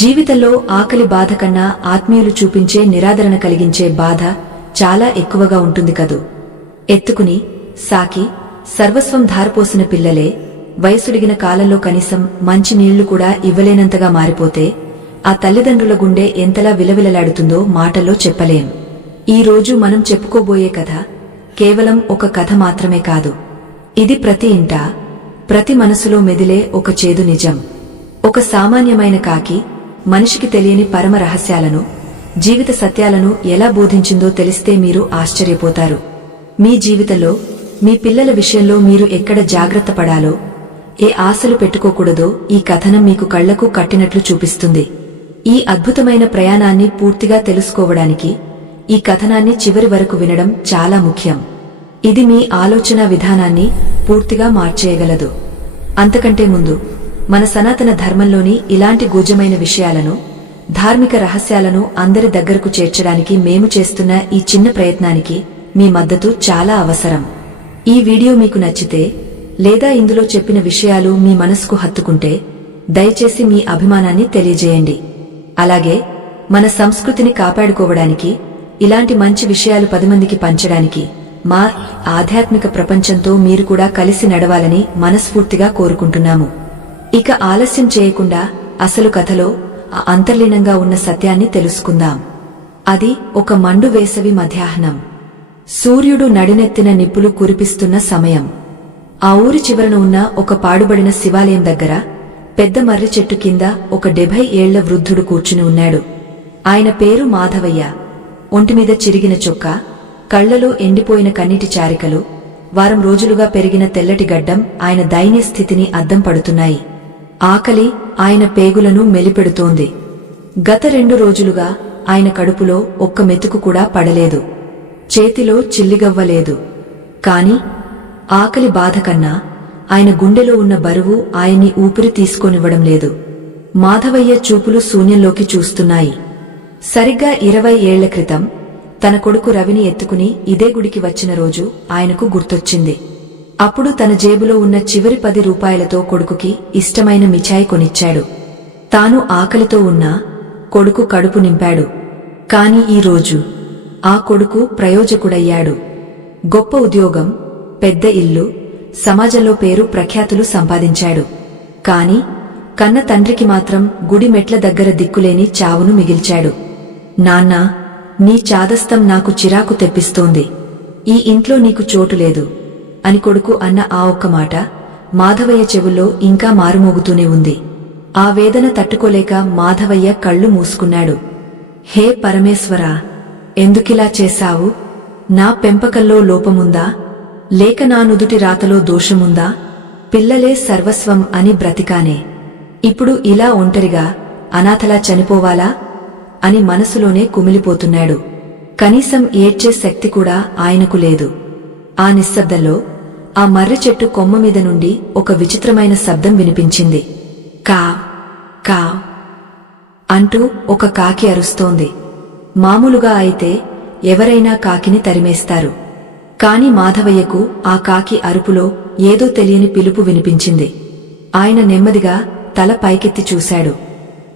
జీవితంలో ఆకలి బాధ కన్నా ఆత్మీయులు చూపించే నిరాదరణ కలిగించే బాధ చాలా ఎక్కువగా ఉంటుంది కదూ. ఎత్తుకుని సాకి సర్వస్వం ధారపోసిన పిల్లలే వయసుడిగిన కాలంలో కనీసం మంచి నీళ్లు కూడా ఇవ్వలేనంతగా మారిపోతే ఆ తల్లిదండ్రుల గుండె ఎంతలా విలవిలలాడుతుందో మాటల్లో చెప్పలేం. ఈ రోజు మనం చెప్పుకోబోయే కథ కేవలం ఒక కథ మాత్రమే కాదు. ఇది ప్రతి ఇంటా ప్రతి మనసులో మెదిలే ఒక చేదు నిజం. ఒక సామాన్యమైన కాకి మనిషికి తెలియని పరమ రహస్యాలను, జీవిత సత్యాలను ఎలా బోధించిందో తెలిస్తే మీరు ఆశ్చర్యపోతారు. మీ జీవితంలో మీ పిల్లల విషయంలో మీరు ఎక్కడ జాగ్రత్త పడాలో, ఏ ఆశలు పెట్టుకోకూడదో ఈ కథనం మీకు కళ్లకు కట్టినట్లు చూపిస్తుంది. ఈ అద్భుతమైన ప్రయాణాన్ని పూర్తిగా తెలుసుకోవడానికి ఈ కథనాన్ని చివరి వరకు వినడం చాలా ముఖ్యం. ఇది మీ ఆలోచన విధానాన్ని పూర్తిగా మార్చేయగలదు. అంతకంటే ముందు మన సనాతన ధర్మంలోని ఇలాంటి గుజ్జమైన విషయాలను, ధార్మిక రహస్యాలను అందరి దగ్గరకు చేర్చడానికి మేము చేస్తున్న ఈ చిన్న ప్రయత్నానికి మీ మద్దతు చాలా అవసరం. ఈ వీడియో మీకు నచ్చితే లేదా ఇందులో చెప్పిన విషయాలు మీ మనసుకు హత్తుకుంటే దయచేసి మీ అభిమానాన్ని తెలియజేయండి. అలాగే మన సంస్కృతిని కాపాడుకోవడానికి, ఇలాంటి మంచి విషయాలు 10 మందికి పంచడానికి మా ఆధ్యాత్మిక ప్రపంచంతో మీరు కూడా కలిసి నడవాలని మనస్ఫూర్తిగా కోరుకుంటున్నాము. ఇక ఆలస్యం చేయకుండా అసలు కథలో ఆ అంతర్లీనంగా ఉన్న సత్యాన్ని తెలుసుకుందాం. అది ఒక మండు వేసవి మధ్యాహ్నం. సూర్యుడు నడినెత్తిన నిప్పులు కురిపిస్తున్న సమయం. ఆ ఊరి చివరన ఉన్న ఒక పాడుబడిన శివాలయం దగ్గర పెద్ద మర్రి చెట్టు కింద ఒక 70 ఏళ్ల వృద్ధుడు కూర్చుని ఉన్నాడు. ఆయన పేరు మాధవయ్య. ఒంటిమీద చిరిగిన చొక్కా, కళ్లలో ఎండిపోయిన కన్నీటి చారికలు, వారం రోజులుగా పెరిగిన తెల్లటి గడ్డం ఆయన దైన్య స్థితిని అద్దం పడుతున్నాయి. ఆకలి ఆయన పేగులను మెలిపెడుతోంది. గత 2 రోజులుగా ఆయన కడుపులో ఒక్క మెతుకు కూడా పడలేదు. చేతిలో చిల్లిగవ్వలేదు. కాని ఆకలి బాధ కన్నా ఆయన గుండెలో ఉన్న బరువు ఆయన్ని ఊపిరి తీసుకోనివ్వడం లేదు. మాధవయ్య చూపులు శూన్యంలోకి చూస్తున్నాయి. సరిగ్గా 20 ఏళ్ల క్రితం తన కొడుకు రవిని ఎత్తుకుని ఇదే గుడికి వచ్చిన రోజు ఆయనకు గుర్తొచ్చింది. అప్పుడు తన జేబులో ఉన్న చివరి 10 రూపాయలతో కొడుకుకి ఇష్టమైన మిఠాయి కొనిచ్చాడు. తాను ఆకలితో ఉన్నా కొడుకు కడుపు నింపాడు. కాని ఈ రోజు ఆ కొడుకు ప్రయోజకుడయ్యాడు. గొప్ప ఉద్యోగం, పెద్ద ఇల్లు, సమాజంలో పేరు ప్రఖ్యాతులు సంపాదించాడు. కాని కన్న తండ్రికి మాత్రం గుడి మెట్ల దగ్గర దిక్కులేని చావును మిగిల్చాడు. నాన్నా, నీ చాదస్తం నాకు చిరాకు తెప్పిస్తోంది. ఈ ఇంట్లో నీకు చోటు లేదు అని కొడుకు అన్న ఆ ఒక్క మాట మాధవయ్య చెవుల్లో ఇంకా మారుమోగుతూనే ఉంది. ఆ వేదన తట్టుకోలేక మాధవయ్య కళ్ళు మూసుకున్నాడు. హే పరమేశ్వరా, ఎందుకిలా చేశావు? నా పెంపకంలో లోపముందా, లేక నా నుదుటి రాతలో దోషముందా? పిల్లలే సర్వస్వం అని బ్రతికానే, ఇప్పుడు ఇలా ఒంటరిగా అనాథలా చనిపోవాలా అని మనసులోనే కుమిలిపోతున్నాడు. కనీసం ఏడ్చే శక్తి కూడా ఆయనకు లేదు. ఆ నిశ్శబ్దంలో ఆ మర్రి చెట్టు కొమ్మ మీద నుండి ఒక విచిత్రమైన శబ్దం వినిపించింది. కా కా అంటూ ఒక కాకి అరుస్తోంది. మామూలుగా అయితే ఎవరైనా కాకిని తరిమేస్తారు. కాని మాధవయ్యకు ఆ కాకి అరుపులో ఏదో తెలియని పిలుపు వినిపించింది. ఆయన నెమ్మదిగా తల పైకెత్తి చూశాడు.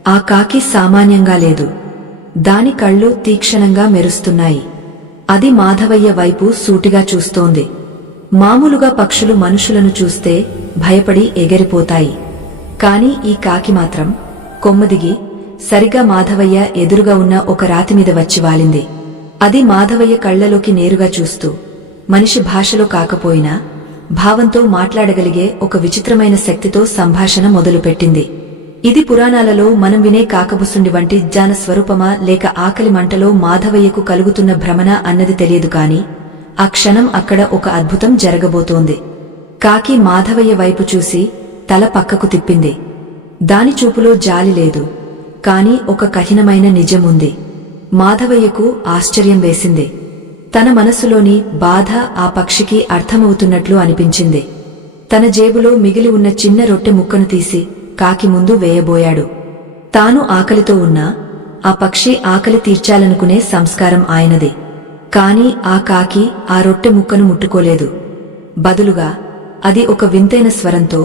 ఆ కాకి సామాన్యంగా లేదు. దాని కళ్ళు తీక్షణంగా మెరుస్తున్నాయి. అది మాధవయ్య వైపు సూటిగా చూస్తోంది. మామూలుగా పక్షులు మనుషులను చూస్తే భయపడి ఎగిరిపోతాయి. కాని ఈ కాకి మాత్రం కొమ్మదిగి సరిగా మాధవయ్య ఎదురుగా ఉన్న ఒక రాతిమీద వచ్చి వాలింది. అది మాధవయ్య కళ్లలోకి నేరుగా చూస్తూ మనిషి భాషలో కాకపోయినా భావంతో మాట్లాడగలిగే ఒక విచిత్రమైన శక్తితో సంభాషణ మొదలుపెట్టింది. ఇది పురాణాలలో మనం వినే కాకబుసుండి వంటి జాన స్వరూపమా, లేక ఆకలి మంటలో మాధవయ్యకు కలుగుతున్న భ్రమణ అన్నది తెలియదు. కాని ఆ క్షణం అక్కడ ఒక అద్భుతం జరగబోతోంది. కాకి మాధవయ్య వైపు చూసి తల పక్కకు తిప్పింది. దాని చూపులో జాలి లేదు, కాని ఒక కఠినమైన నిజం ఉంది. మాధవయ్యకు ఆశ్చర్యం వేసింది. తన మనసులోని బాధ ఆ పక్షికి అర్థమవుతున్నట్లు అనిపించింది. తన జేబులో మిగిలి ఉన్న చిన్న రొట్టె ముక్కను తీసి కాకి ముందు వేయబోయాడు. తాను ఆకలితో ఉన్నా ఆ పక్షి ఆకలి తీర్చాలనుకునే సంస్కారం ఆయనది. కాని ఆ కాకి ఆ రొట్టె ముక్కను ముట్టుకోలేదు. బదులుగా అది ఒక వింతైన స్వరంతో,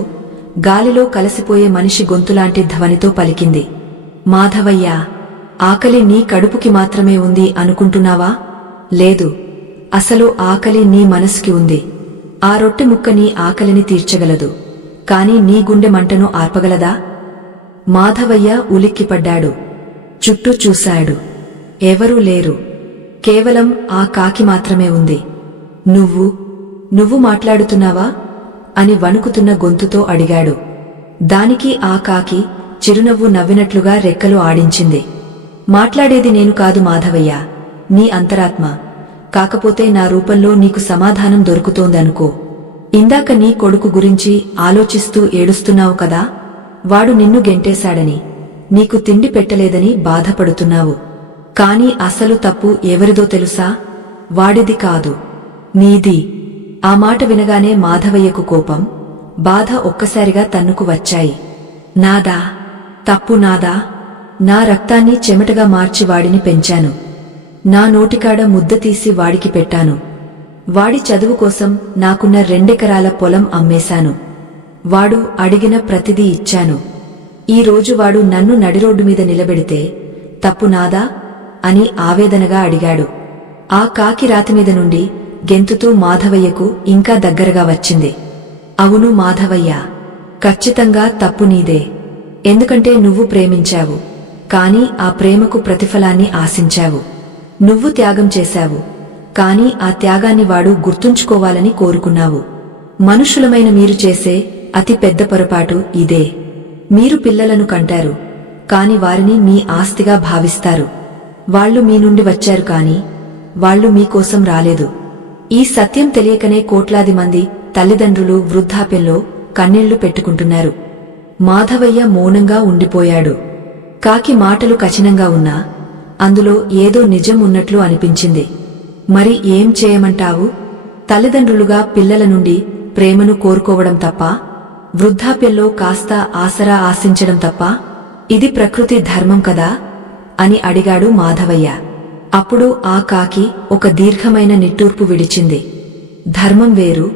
గాలిలో కలసిపోయే మనిషి గొంతులాంటి ధ్వనితో పలికింది. మాధవయ్య, ఆకలి నీ కడుపుకి మాత్రమే ఉంది అనుకుంటున్నావా? లేదు, అసలు ఆకలి నీ మనసుకి ఉంది. ఆ రొట్టె ముక్క నీ ఆకలిని తీర్చగలదు, కాని నీ గుండె మంటను ఆర్పగలదా? మాధవయ్య ఉలిక్కిపడ్డాడు. చుట్టూ చూశాడు. ఎవరూ లేరు. కేవలం ఆ కాకి మాత్రమే ఉంది. నువ్వు మాట్లాడుతున్నావా అని వణుకుతున్న గొంతుతో అడిగాడు. దానికి ఆ కాకి చిరునవ్వు నవ్వినట్లుగా రెక్కలు ఆడించింది. మాట్లాడేది నేను కాదు మాధవయ్య, నీ అంతరాత్మ. కాకపోతే నా రూపంలో నీకు సమాధానం దొరుకుతోందనుకో. ఇందాక నీ కొడుకు గురించి ఆలోచిస్తూ ఏడుస్తున్నావు కదా, వాడు నిన్ను గెంటేశాడని, నీకు తిండి పెట్టలేదని బాధపడుతున్నావు. కాని అసలు తప్పు ఎవరిదో తెలుసా? వాడిది కాదు, నీది. ఆ మాట వినగానే మాధవయ్యకు కోపం, బాధ ఒక్కసారిగా తన్నుకు వచ్చాయి. నాదా? తప్పు నాదా? నా రక్తాన్ని చెమటగా మార్చి వాడిని పెంచాను. నా నోటికాడ ముద్ద తీసి వాడికి పెట్టాను. వాడి చదువు కోసం నాకున్న 2 ఎకరాల పొలం అమ్మేశాను. వాడు అడిగిన ప్రతిదీ ఇచ్చాను. ఈ రోజు వాడు నన్ను నడిరోడ్డు మీద నిలబెడితే తప్పు నాదా అని ఆవేదనగా అడిగాడు. ఆ కాకి రాతిమీద నుండి గెంతుతూ మాధవయ్యకు ఇంకా దగ్గరగా వచ్చింది. అవును మాధవయ్య, ఖచ్చితంగా తప్పు నీదే. ఎందుకంటే నువ్వు ప్రేమించావు, కాని ఆ ప్రేమకు ప్రతిఫలాన్ని ఆశించావు. నువ్వు త్యాగం చేశావు, కాని ఆ త్యాగాన్ని వాడు గుర్తుంచుకోవాలని కోరుకున్నావు. మనుషులమైన మీరు చేసే అతి పెద్ద పొరపాటు ఇదే. మీరు పిల్లలను కంటారు, కాని వారిని మీ ఆస్తిగా భావిస్తారు. వాళ్లు మీ నుండి వచ్చారు కాని వాళ్లు మీకోసం రాలేదు. ఈ సత్యం తెలియకనే కోట్లాది మంది తల్లిదండ్రులు వృద్ధాప్యంలో కన్నీళ్లు పెట్టుకుంటున్నారు. మాధవయ్య మౌనంగా ఉండిపోయాడు. కాకి మాటలు కఠినంగా ఉన్నా అందులో ఏదో నిజం ఉన్నట్లు అనిపించింది. మరి ఏం చేయమంటావు? తల్లిదండ్రులుగా పిల్లల నుండి ప్రేమను కోరుకోవడం తప్ప? వృద్ధాప్యంలో కాస్త ఆసరా ఆశించడం తప్ప? ఇది ప్రకృతి ధర్మం కదా అని అడిగాడు మాధవయ్య. అప్పుడు ఆ కాకి ఒక దీర్ఘమైన నిట్టూర్పు విడిచింది. ధర్మం వేరు,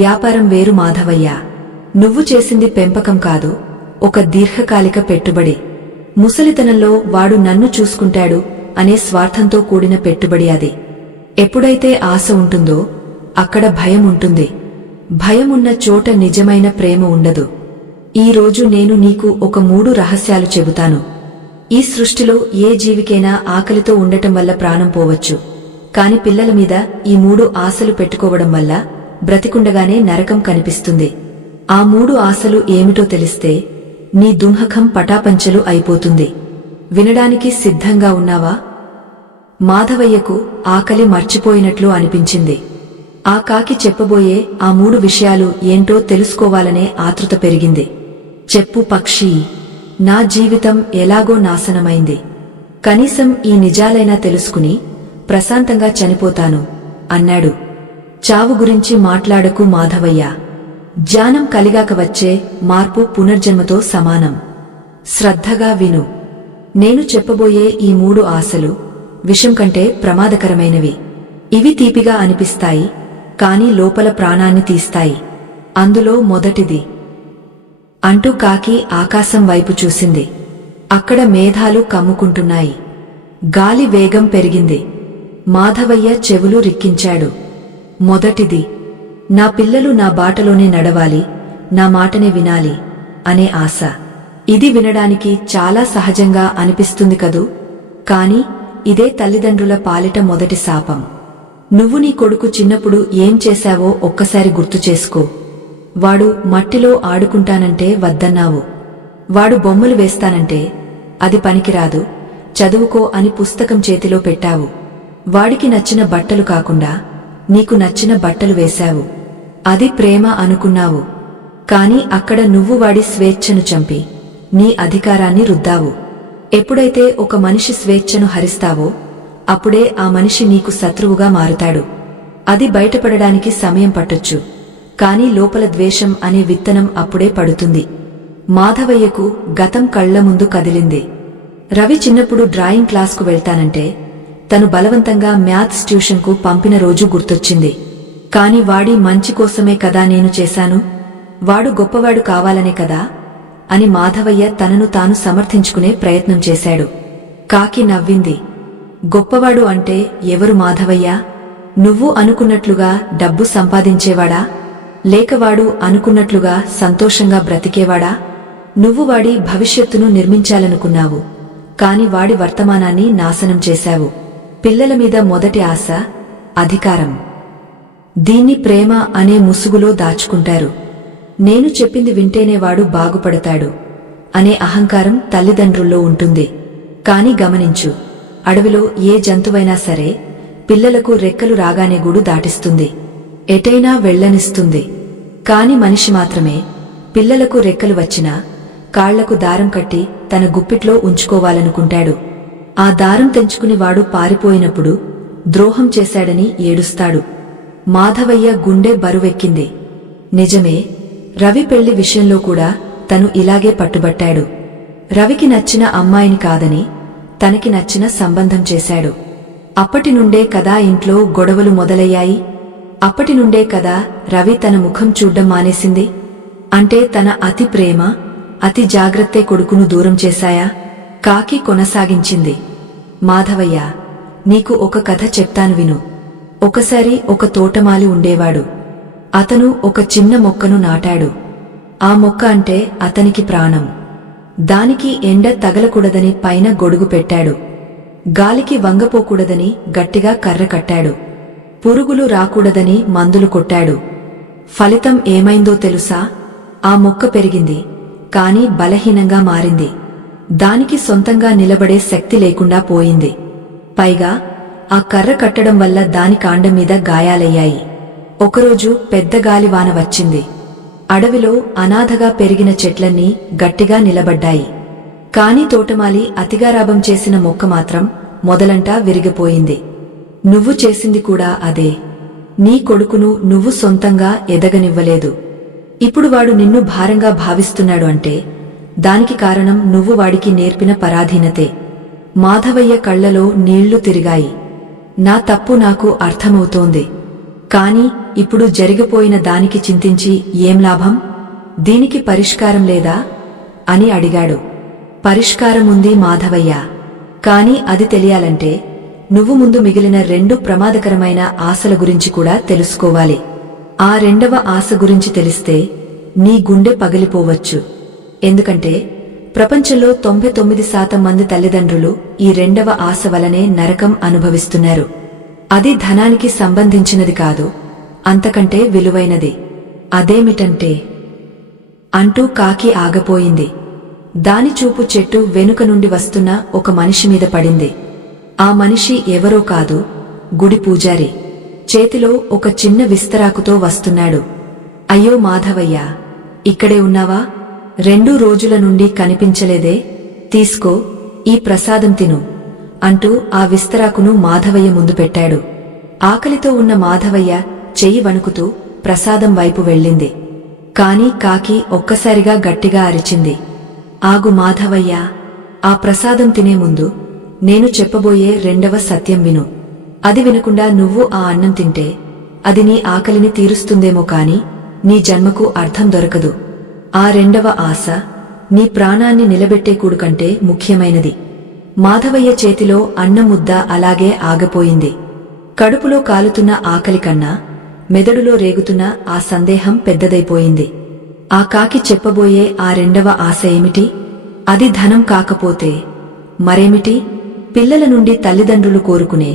వ్యాపారం వేరు మాధవయ్య. నువ్వు చేసింది పెంపకం కాదు, ఒక దీర్ఘకాలిక పెట్టుబడి. ముసలితనంలో వాడు నన్ను చూసుకుంటాడు అనే స్వార్థంతో కూడిన పెట్టుబడి అది. ఎప్పుడైతే ఆశ ఉంటుందో అక్కడ భయం ఉంటుంది. భయమున్న చోట నిజమైన ప్రేమ ఉండదు. ఈరోజు నేను నీకు ఒక 3 రహస్యాలు చెబుతాను. ఈ సృష్టిలో ఏ జీవికైనా ఆకలితో ఉండటం వల్ల ప్రాణం పోవచ్చు, కాని పిల్లల మీద ఈ 3 ఆశలు పెట్టుకోవడం వల్ల బ్రతికుండగానే నరకం కనిపిస్తుంది. ఆ 3 ఆశలు ఏమిటో తెలిస్తే నీ దుంహకం పటాపంచలు అయిపోతుంది. వినడానికి సిద్ధంగా ఉన్నావా? మాధవయ్యకు ఆకలి మర్చిపోయినట్లు అనిపించింది. ఆ కాకి చెప్పబోయే ఆ 3 విషయాలు ఏంటో తెలుసుకోవాలనే ఆతృత పెరిగింది. చెప్పు పక్షి, నా జీవితం ఎలాగో నాశనమైంది. కనీసం ఈ నిజాలైనా తెలుసుకుని ప్రశాంతంగా చనిపోతాను అన్నాడు. చావు గురించి మాట్లాడకు మాధవయ్య. జ్ఞానం కలిగాక వచ్చే మార్పు పునర్జన్మతో సమానం. శ్రద్ధగా విను. నేను చెప్పబోయే ఈ 3 ఆశలు విషం కంటే ప్రమాదకరమైనవి. ఇవి తీపిగా అనిపిస్తాయి, కాని లోపల ప్రాణాన్ని తీస్తాయి. అందులో మొదటిది అంటూ కాకి ఆకాశం వైపు చూసింది. అక్కడ మేఘాలు కమ్ముకుంటున్నాయి. గాలి వేగం పెరిగింది. మాధవయ్య చెవులు రిక్కించాడు. మొదటిది, నా పిల్లలు నా బాటలోనే నడవాలి, నా మాటనే వినాలి అనే ఆశ. ఇది వినడానికి చాలా సహజంగా అనిపిస్తుంది కదూ, కాని ఇదే తల్లిదండ్రుల పాలిట మొదటి శాపం. నువ్వు నీ కొడుకు చిన్నప్పుడు ఏం చేశావో ఒక్కసారి గుర్తు చేసుకో. వాడు మట్టిలో ఆడుకుంటానంటే వద్దన్నావు. వాడు బొమ్మలు వేస్తానంటే అది పనికిరాదు, చదువుకో అని పుస్తకం చేతిలో పెట్టావు. వాడికి నచ్చిన బట్టలు కాకుండా నీకు నచ్చిన బట్టలు వేశావు. అది ప్రేమ అనుకున్నావు. కాని అక్కడ నువ్వు వాడి స్వేచ్ఛను చంపి నీ అధికారాన్ని రుద్దావు. ఎప్పుడైతే ఒక మనిషి స్వేచ్ఛను హరిస్తావో అప్పుడే ఆ మనిషి నీకు శత్రువుగా మారుతాడు. అది బయటపడడానికి సమయం పట్టొచ్చు, కాని లోపల ద్వేషం అనే విత్తనం అప్పుడే పడుతుంది. మాధవయ్యకు గతం కళ్ల ముందు కదిలింది. రవి చిన్నప్పుడు డ్రాయింగ్ క్లాస్కు వెళ్తానంటే తను బలవంతంగా మ్యాథ్స్ ట్యూషన్కు పంపిన రోజు గుర్తొచ్చింది. కాని వాడి మంచి కోసమే కదా నేను చేశాను. వాడు గొప్పవాడు కావాలనే కదా అని మాధవయ్య తనను తాను సమర్థించుకునే ప్రయత్నం చేశాడు. కాకి నవ్వింది. గొప్పవాడు అంటే ఎవరు మాధవయ్య? నువ్వు అనుకున్నట్లుగా డబ్బు సంపాదించేవాడా, లేక వాడు అనుకున్నట్లుగా సంతోషంగా బ్రతికేవాడా? నువ్వు వాడి భవిష్యత్తును నిర్మించాలనుకున్నావు, కాని వాడి వర్తమానాన్ని నాశనం చేశావు. పిల్లల మీద మొదటి ఆశ అధికారం. దీన్ని ప్రేమ అనే ముసుగులో దాచుకుంటారు. నేను చెప్పింది వింటేనే వాడు బాగుపడతాడు అనే అహంకారం తల్లిదండ్రుల్లో ఉంటుంది. కాని గమనించు, అడవిలో ఏ జంతువైనా సరే పిల్లలకు రెక్కలు రాగానే గూడు దాటిస్తుంది, ఎటైనా వెళ్లనిస్తుంది. కాని మనిషి మాత్రమే పిల్లలకు రెక్కలు వచ్చినా కాళ్లకు దారం కట్టి తన గుప్పిట్లో ఉంచుకోవాలనుకుంటాడు. ఆ దారం తెంచుకుని వాడు పారిపోయినప్పుడు ద్రోహం చేశాడని ఏడుస్తాడు. మాధవయ్య గుండె బరువెక్కింది. నిజమే, రవి పెళ్లి విషయంలో కూడా తను ఇలాగే పట్టుబట్టాడు. రవికి నచ్చిన అమ్మాయిని కాదని తనకి నచ్చిన సంబంధం చేశాడు. అప్పటినుండే కదా ఇంట్లో గొడవలు మొదలయ్యాయి. అప్పటినుండే కదా రవి తన ముఖం చూడ్డం మానేసింది. అంటే తన అతి ప్రేమ, అతి జాగ్రత్తే కొడుకును దూరం చేశాయా? కాకి కొనసాగించింది. మాధవయ్య, నీకు ఒక కథ చెప్తాను విను. ఒకసారి ఒక తోటమాలి ఉండేవాడు. అతను ఒక చిన్న మొక్కను నాటాడు. ఆ మొక్క అంటే అతనికి ప్రాణం. దానికి ఎండ తగలకూడదని పైన గొడుగు పెట్టాడు. గాలికి వంగపోకూడదని గట్టిగా కర్ర కట్టాడు. పురుగులు రాకూడదని మందులు కొట్టాడు. ఫలితం ఏమైందో తెలుసా? ఆ మొక్క పెరిగింది, కాని బలహీనంగా మారింది. దానికి సొంతంగా నిలబడే శక్తి లేకుండా పోయింది. పైగా ఆ కర్ర కట్టడం వల్ల దాని కాండం మీద గాయాలయ్యాయి. ఒకరోజు పెద్ద గాలివాన వచ్చింది. అడవిలో అనాథగా పెరిగిన చెట్లన్నీ గట్టిగా నిలబడ్డాయి. కాని తోటమాలి అతిగారాభం చేసిన మొక్క మాత్రం మొదలంటా విరిగిపోయింది. నువ్వు చేసింది కూడా అదే. నీ కొడుకును నువ్వు సొంతంగా ఎదగనివ్వలేదు. ఇప్పుడు వాడు నిన్ను భారంగా భావిస్తున్నాడు అంటే దానికి కారణం నువ్వు వాడికి నేర్పిన పరాధీనతే. మాధవయ్య కళ్లలో నీళ్లు తిరిగాయి. నా తప్పు నాకు అర్థమవుతోంది. కాని ఇప్పుడు జరిగిపోయిన దానికి చింతించి ఏం లాభం? దీనికి పరిష్కారం లేదా అని అడిగాడు. పరిష్కారముంది మాధవయ్య, కాని అది తెలియాలంటే నువ్వు ముందు మిగిలిన 2 ప్రమాదకరమైన ఆశల గురించి కూడా తెలుసుకోవాలి. ఆ 2వ ఆశ గురించి తెలిస్తే నీ గుండె పగిలిపోవచ్చు. ఎందుకంటే ప్రపంచంలో 99% మంది తల్లిదండ్రులు ఈ 2వ ఆశ వలనే నరకం అనుభవిస్తున్నారు. అది ధనానికి సంబంధించినది కాదు, అంతకంటే విలువైనది. అదేమిటంటే అంటూ కాకి ఆగపోయింది. దాని చూపు చెట్టు వెనుక నుండి వస్తున్న ఒక మనిషి మీద పడింది. ఆ మనిషి ఎవరో కాదు, గుడి పూజారి. చేతిలో ఒక చిన్న విస్తరాకుతో వస్తున్నాడు. అయ్యో మాధవయ్య, ఇక్కడే ఉన్నావా? 2 రోజుల నుండి కనిపించలేదే? తీసుకో, ఈ ప్రసాదం తిను అంటూ ఆ విస్తరాకును మాధవయ్య ముందు పెట్టాడు. ఆకలితో ఉన్న మాధవయ్య చెయ్యి వణుకుతూ ప్రసాదం వైపు వెళ్ళింది. కాని కాకి ఒక్కసారిగా గట్టిగా అరిచింది. ఆగు మాధవయ్య, ఆ ప్రసాదం తినే ముందు నేను చెప్పబోయే 2వ సత్యం విను. అది వినకుండా నువ్వు ఆ అన్నం తింటే అది నీ ఆకలిని తీరుస్తుందేమో కాని నీ జన్మకు అర్థం దొరకదు. ఆ 2వ ఆశ నీ ప్రాణాన్ని నిలబెట్టే కూడుకంటే ముఖ్యమైనది. మాధవయ్య చేతిలో అన్నం ముద్ద అలాగే ఆగపోయింది. కడుపులో కాలుతున్న ఆకలి కన్నా మెదడులో రేగుతున్న ఆ సందేహం పెద్దదైపోయింది. ఆ కాకి చెప్పబోయే ఆ 2వ ఆశ ఏమిటి? అది ధనం కాకపోతే మరేమిటి? పిల్లల నుండి తల్లిదండ్రులు కోరుకునే,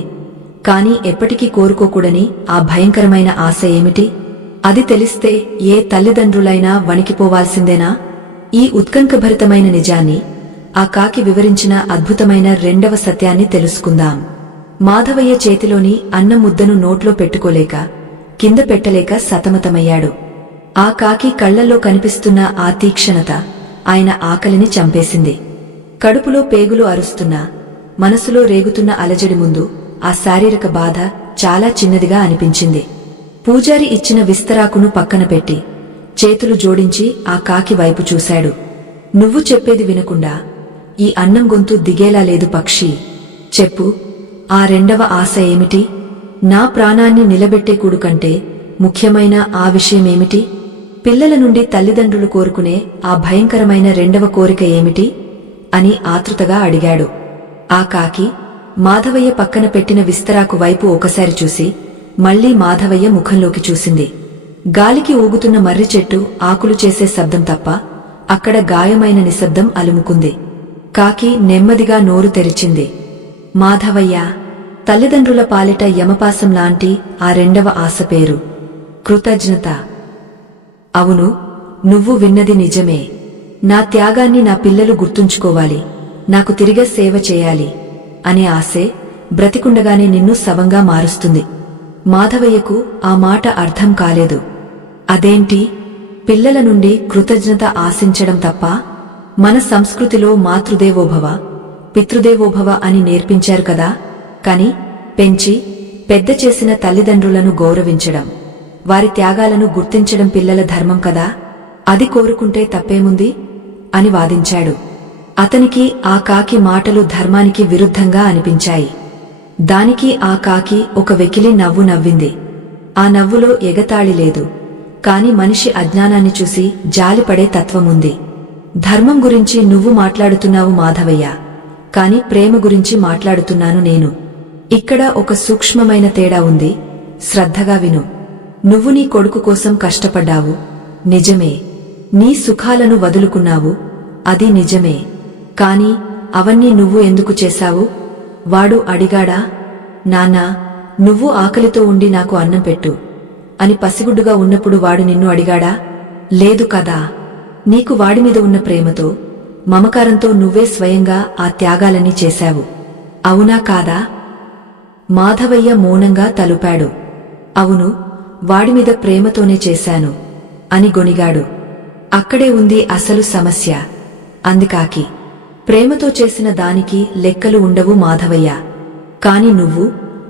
కాని ఎప్పటికీ కోరుకోకూడని ఆ భయంకరమైన ఆశ ఏమిటి? అది తెలిస్తే ఏ తల్లిదండ్రులైనా వణికిపోవాల్సిందేనా? ఈ ఉత్కంఠభరితమైన నిజాన్ని ఆ కాకి వివరించిన అద్భుతమైన 2వ సత్యాన్ని తెలుసుకుందాం. మాధవయ్య చేతిలోని అన్నం ముద్దను నోట్లో పెట్టుకోలేక, కింద పెట్టలేక సతమతమయ్యాడు. ఆ కాకి కళ్లల్లో కనిపిస్తున్న ఆ తీక్షణత ఆయన ఆకలిని చంపేసింది. కడుపులో పేగులు అరుస్తున్నా, మనసులో రేగుతున్న అలజడి ముందు ఆ శారీరక బాధ చాలా చిన్నదిగా అనిపించింది. పూజారి ఇచ్చిన విస్తరాకును పక్కన పెట్టి చేతులు జోడించి ఆ కాకి వైపు చూశాడు. నువ్వు చెప్పేది వినకుండా ఈ అన్నం గొంతు దిగేలా లేదు పక్షి. చెప్పు, ఆ 2వ ఆశ ఏమిటి? నా ప్రాణాన్ని నిలబెట్టే కూడుకంటే ముఖ్యమైన ఆ విషయమేమిటి? పిల్లల నుండి తల్లిదండ్రులు కోరుకునే ఆ భయంకరమైన రెండవ కోరిక ఏమిటి అని ఆతృతగా అడిగాడు. ఆ కాకి మాధవయ్య పక్కన పెట్టిన విస్తరాకు వైపు ఒకసారి చూసి మళ్లీ మాధవయ్య ముఖంలోకి చూసింది. గాలికి ఊగుతున్న మర్రి చెట్టు ఆకులు చేసే శబ్దం తప్ప అక్కడ గాయమైన నిశ్శబ్దం అలుముకుంది. కాకి నెమ్మదిగా నోరు తెరిచింది. మాధవయ్య, తల్లిదండ్రుల పాలిట యమపాసం లాంటి ఆ రెండవ ఆశ పేరు కృతజ్ఞత. అవును, నువ్వు విన్నది నిజమే. నా త్యాగాన్ని నా పిల్లలు గుర్తుంచుకోవాలి, నాకు తిరిగి సేవ చేయాలి అనే ఆశే బ్రతికుండగానే నిన్ను శవంగా మారుస్తుంది. మాధవయ్యకు ఆ మాట అర్థం కాలేదు. అదేంటి, పిల్లల నుండి కృతజ్ఞత ఆశించడం తప్ప? మన సంస్కృతిలో మాతృదేవోభవ, పితృదేవోభవ అని నేర్పించారు కదా. కాని పెంచి పెద్ద చేసిన తల్లిదండ్రులను గౌరవించడం, వారి త్యాగాలను గుర్తించడం పిల్లల ధర్మం కదా. అది కోరుకుంటే తప్పేముంది అని వాదించాడు. అతనికి ఆ కాకి మాటలు ధర్మానికి విరుద్ధంగా అనిపించాయి. దానికి ఆ కాకి ఒక వెకిలి నవ్వు నవ్వింది. ఆ నవ్వులో ఎగతాళి లేదు, కాని మనిషి అజ్ఞానాన్ని చూసి జాలిపడే తత్వముంది. ధర్మం గురించి నువ్వు మాట్లాడుతున్నావు మాధవయ్య, కాని ప్రేమ గురించి మాట్లాడుతున్నాను నేను. ఇక్కడ ఒక సూక్ష్మమైన తేడా ఉంది, శ్రద్ధగా విను. నువ్వు నీ కొడుకు కోసం కష్టపడ్డావు, నిజమే. నీ సుఖాలను వదులుకున్నావు, అది నిజమే. కాని అవన్నీ నువ్వు ఎందుకు చేశావు? వాడు అడిగాడా? నాన్నా, నువ్వు ఆకలితో ఉండి నాకు అన్నం పెట్టు అని పసిగుడ్డుగా ఉన్నప్పుడు వాడు నిన్ను అడిగాడా? లేదు కదా. నీకు వాడిమీద ఉన్న ప్రేమతో, మమకారంతో నువ్వే స్వయంగా ఆ త్యాగాలన్నీ చేశావు. అవునా కాదా? మాధవయ్య మౌనంగా తలుపాడు. అవును, వాడిమీద ప్రేమతోనే చేశాను అని గొణిగాడు. అక్కడే ఉంది అసలు సమస్య అందికాకి. ప్రేమతో చేసిన దానికి లెక్కలు ఉండవు మాధవయ్య. కాని నువ్వు,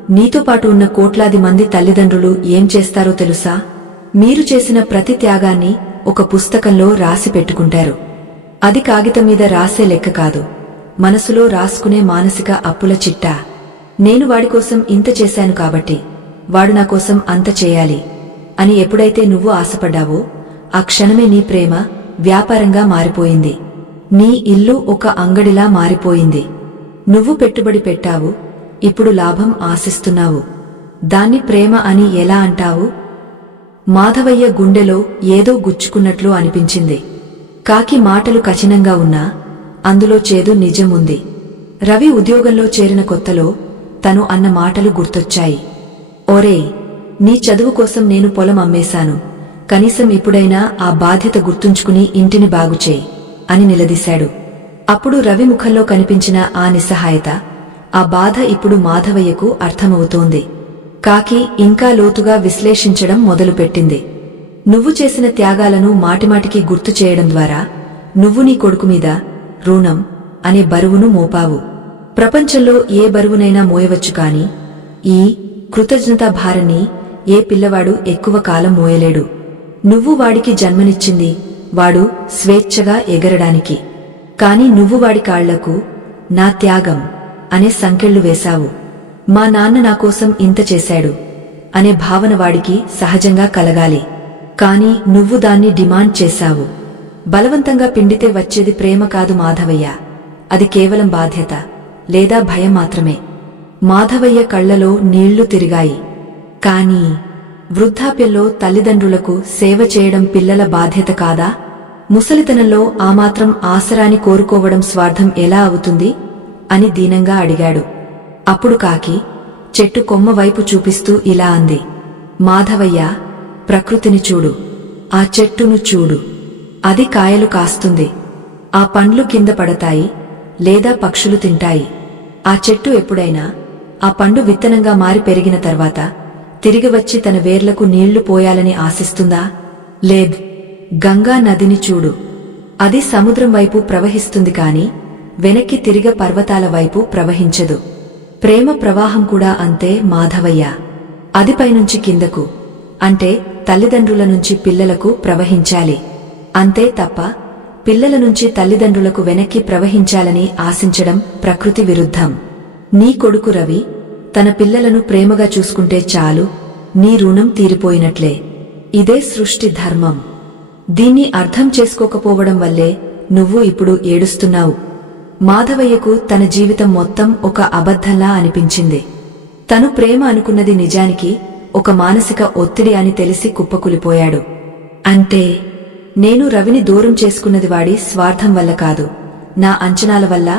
నీతో పాటు ఉన్న కోట్లాది మంది తల్లిదండ్రులు ఏం చేస్తారో తెలుసా? మీరు చేసిన ప్రతి త్యాగాన్ని ఒక పుస్తకంలో రాసి పెట్టుకుంటారు. అది కాగితం మీద రాసే లెక్క కాదు, మనసులో రాసుకునే మానసిక అప్పుల చిట్టా. నేను వాడికోసం ఇంత చేశాను కాబట్టి వాడు నా కోసం అంత చేయాలి అని ఎప్పుడైతే నువ్వు ఆశపడ్డావో ఆ క్షణమే నీ ప్రేమ వ్యాపారంగా మారిపోయింది. నీ ఇల్లు ఒక అంగడిలా మారిపోయింది. నువ్వు పెట్టుబడి పెట్టావు, ఇప్పుడు లాభం ఆశిస్తున్నావు. దాన్ని ప్రేమ అని ఎలా అంటావు? మాధవయ్య గుండెలో ఏదో గుచ్చుకున్నట్లు అనిపించింది. కాకి మాటలు కఠినంగా ఉన్నా అందులో చేదు నిజముంది. రవి ఉద్యోగంలో చేరిన కొత్తలో తను అన్న మాటలు గుర్తొచ్చాయి. ఓరే, నీ చదువు కోసం నేను పొలం అమ్మేశాను, కనీసం ఇప్పుడైనా ఆ బాధ్యత గుర్తుంచుకుని ఇంటిని బాగుచేయి అని నిలదీశాడు. అప్పుడు రవి ముఖంలో కనిపించిన ఆ నిస్సహాయత, ఆ బాధ ఇప్పుడు మాధవయ్యకు అర్థమవుతోంది. కాకి ఇంకా లోతుగా విశ్లేషించడం మొదలుపెట్టింది. నువ్వు చేసిన త్యాగాలను మాటిమాటికి గుర్తు చేయడం ద్వారా నువ్వు నీ కొడుకుమీద రుణం అనే బరువును మోపావు. ప్రపంచంలో ఏ బరువునైనా మోయవచ్చు, కాని ఈ కృతజ్ఞతా భారాన్ని ఏ పిల్లవాడు ఎక్కువ కాలం మోయలేడు. నువ్వు వాడికి జన్మనిచ్చింది వాడు స్వేచ్ఛగా ఎగరడానికి. కాని నువ్వు వాడి కాళ్లకు నా త్యాగం అనే సంకెళ్లు వేశావు. మా నాన్న నాకోసం ఇంత చేశాడు అనే భావన వాడికి సహజంగా కలగాలి. కాని నువ్వు దాన్ని డిమాండ్ చేశావు. బలవంతంగా పిండితే వచ్చేది ప్రేమ కాదు మాధవయ్య, అది కేవలం బాధ్యత లేదా భయం మాత్రమే. మాధవయ్య కళ్లలో నీళ్లు తిరిగాయి. కాని వృద్ధాప్యంలో తల్లిదండ్రులకు సేవ చేయడం పిల్లల బాధ్యత కాదా? ముసలితనంలో ఆ మాత్రం ఆసరాని కోరుకోవడం స్వార్థం ఎలా అవుతుంది అని దీనంగా అడిగాడు. అప్పుడు కాకి చెట్టు కొమ్మ వైపు చూపిస్తూ ఇలా అంది. మాధవయ్య, ప్రకృతిని చూడు, ఆ చెట్టును చూడు. అది కాయలు కాస్తుంది, ఆ పండ్లు కింద పడతాయి లేదా పక్షులు తింటాయి. ఆ చెట్టు ఎప్పుడైనా ఆ పండు విత్తనంగా మారి పెరిగిన తర్వాత తిరిగి వచ్చి తన వేర్లకు నీళ్లు పోయాలని ఆశిస్తుందా? లేదు. గంగా నదిని చూడు, అది సముద్రం వైపు ప్రవహిస్తుంది, కాని వెనక్కి తిరిగ పర్వతాల వైపు ప్రవహించదు. ప్రేమ ప్రవాహం కూడా అంతే మాధవయ్య. అది పైనుంచి కిందకు, అంటే తల్లిదండ్రుల నుంచి పిల్లలకు ప్రవహించాలి. అంతే తప్ప పిల్లల నుంచి తల్లిదండ్రులకు వెనక్కి ప్రవహించాలని ఆశించడం ప్రకృతి విరుద్ధం. నీ కొడుకు రవి తన పిల్లలను ప్రేమగా చూసుకుంటే చాలు, నీ రుణం తీరిపోయినట్లే. ఇదే సృష్టి ధర్మం. దీన్ని అర్థం చేసుకోకపోవడం వల్లే నువ్వు ఇప్పుడు ఏడుస్తున్నావు. మాధవయ్యకు తన జీవితం మొత్తం ఒక అబద్ధంలా అనిపించింది. తను ప్రేమ అనుకున్నది నిజానికి ఒక మానసిక ఒత్తిడి అని తెలిసి కుప్పకూలిపోయాడు. అంటే నేను రవిని దూరం చేసుకున్నది వాడి స్వార్థం వల్ల కాదు, నా అంచనాల వల్ల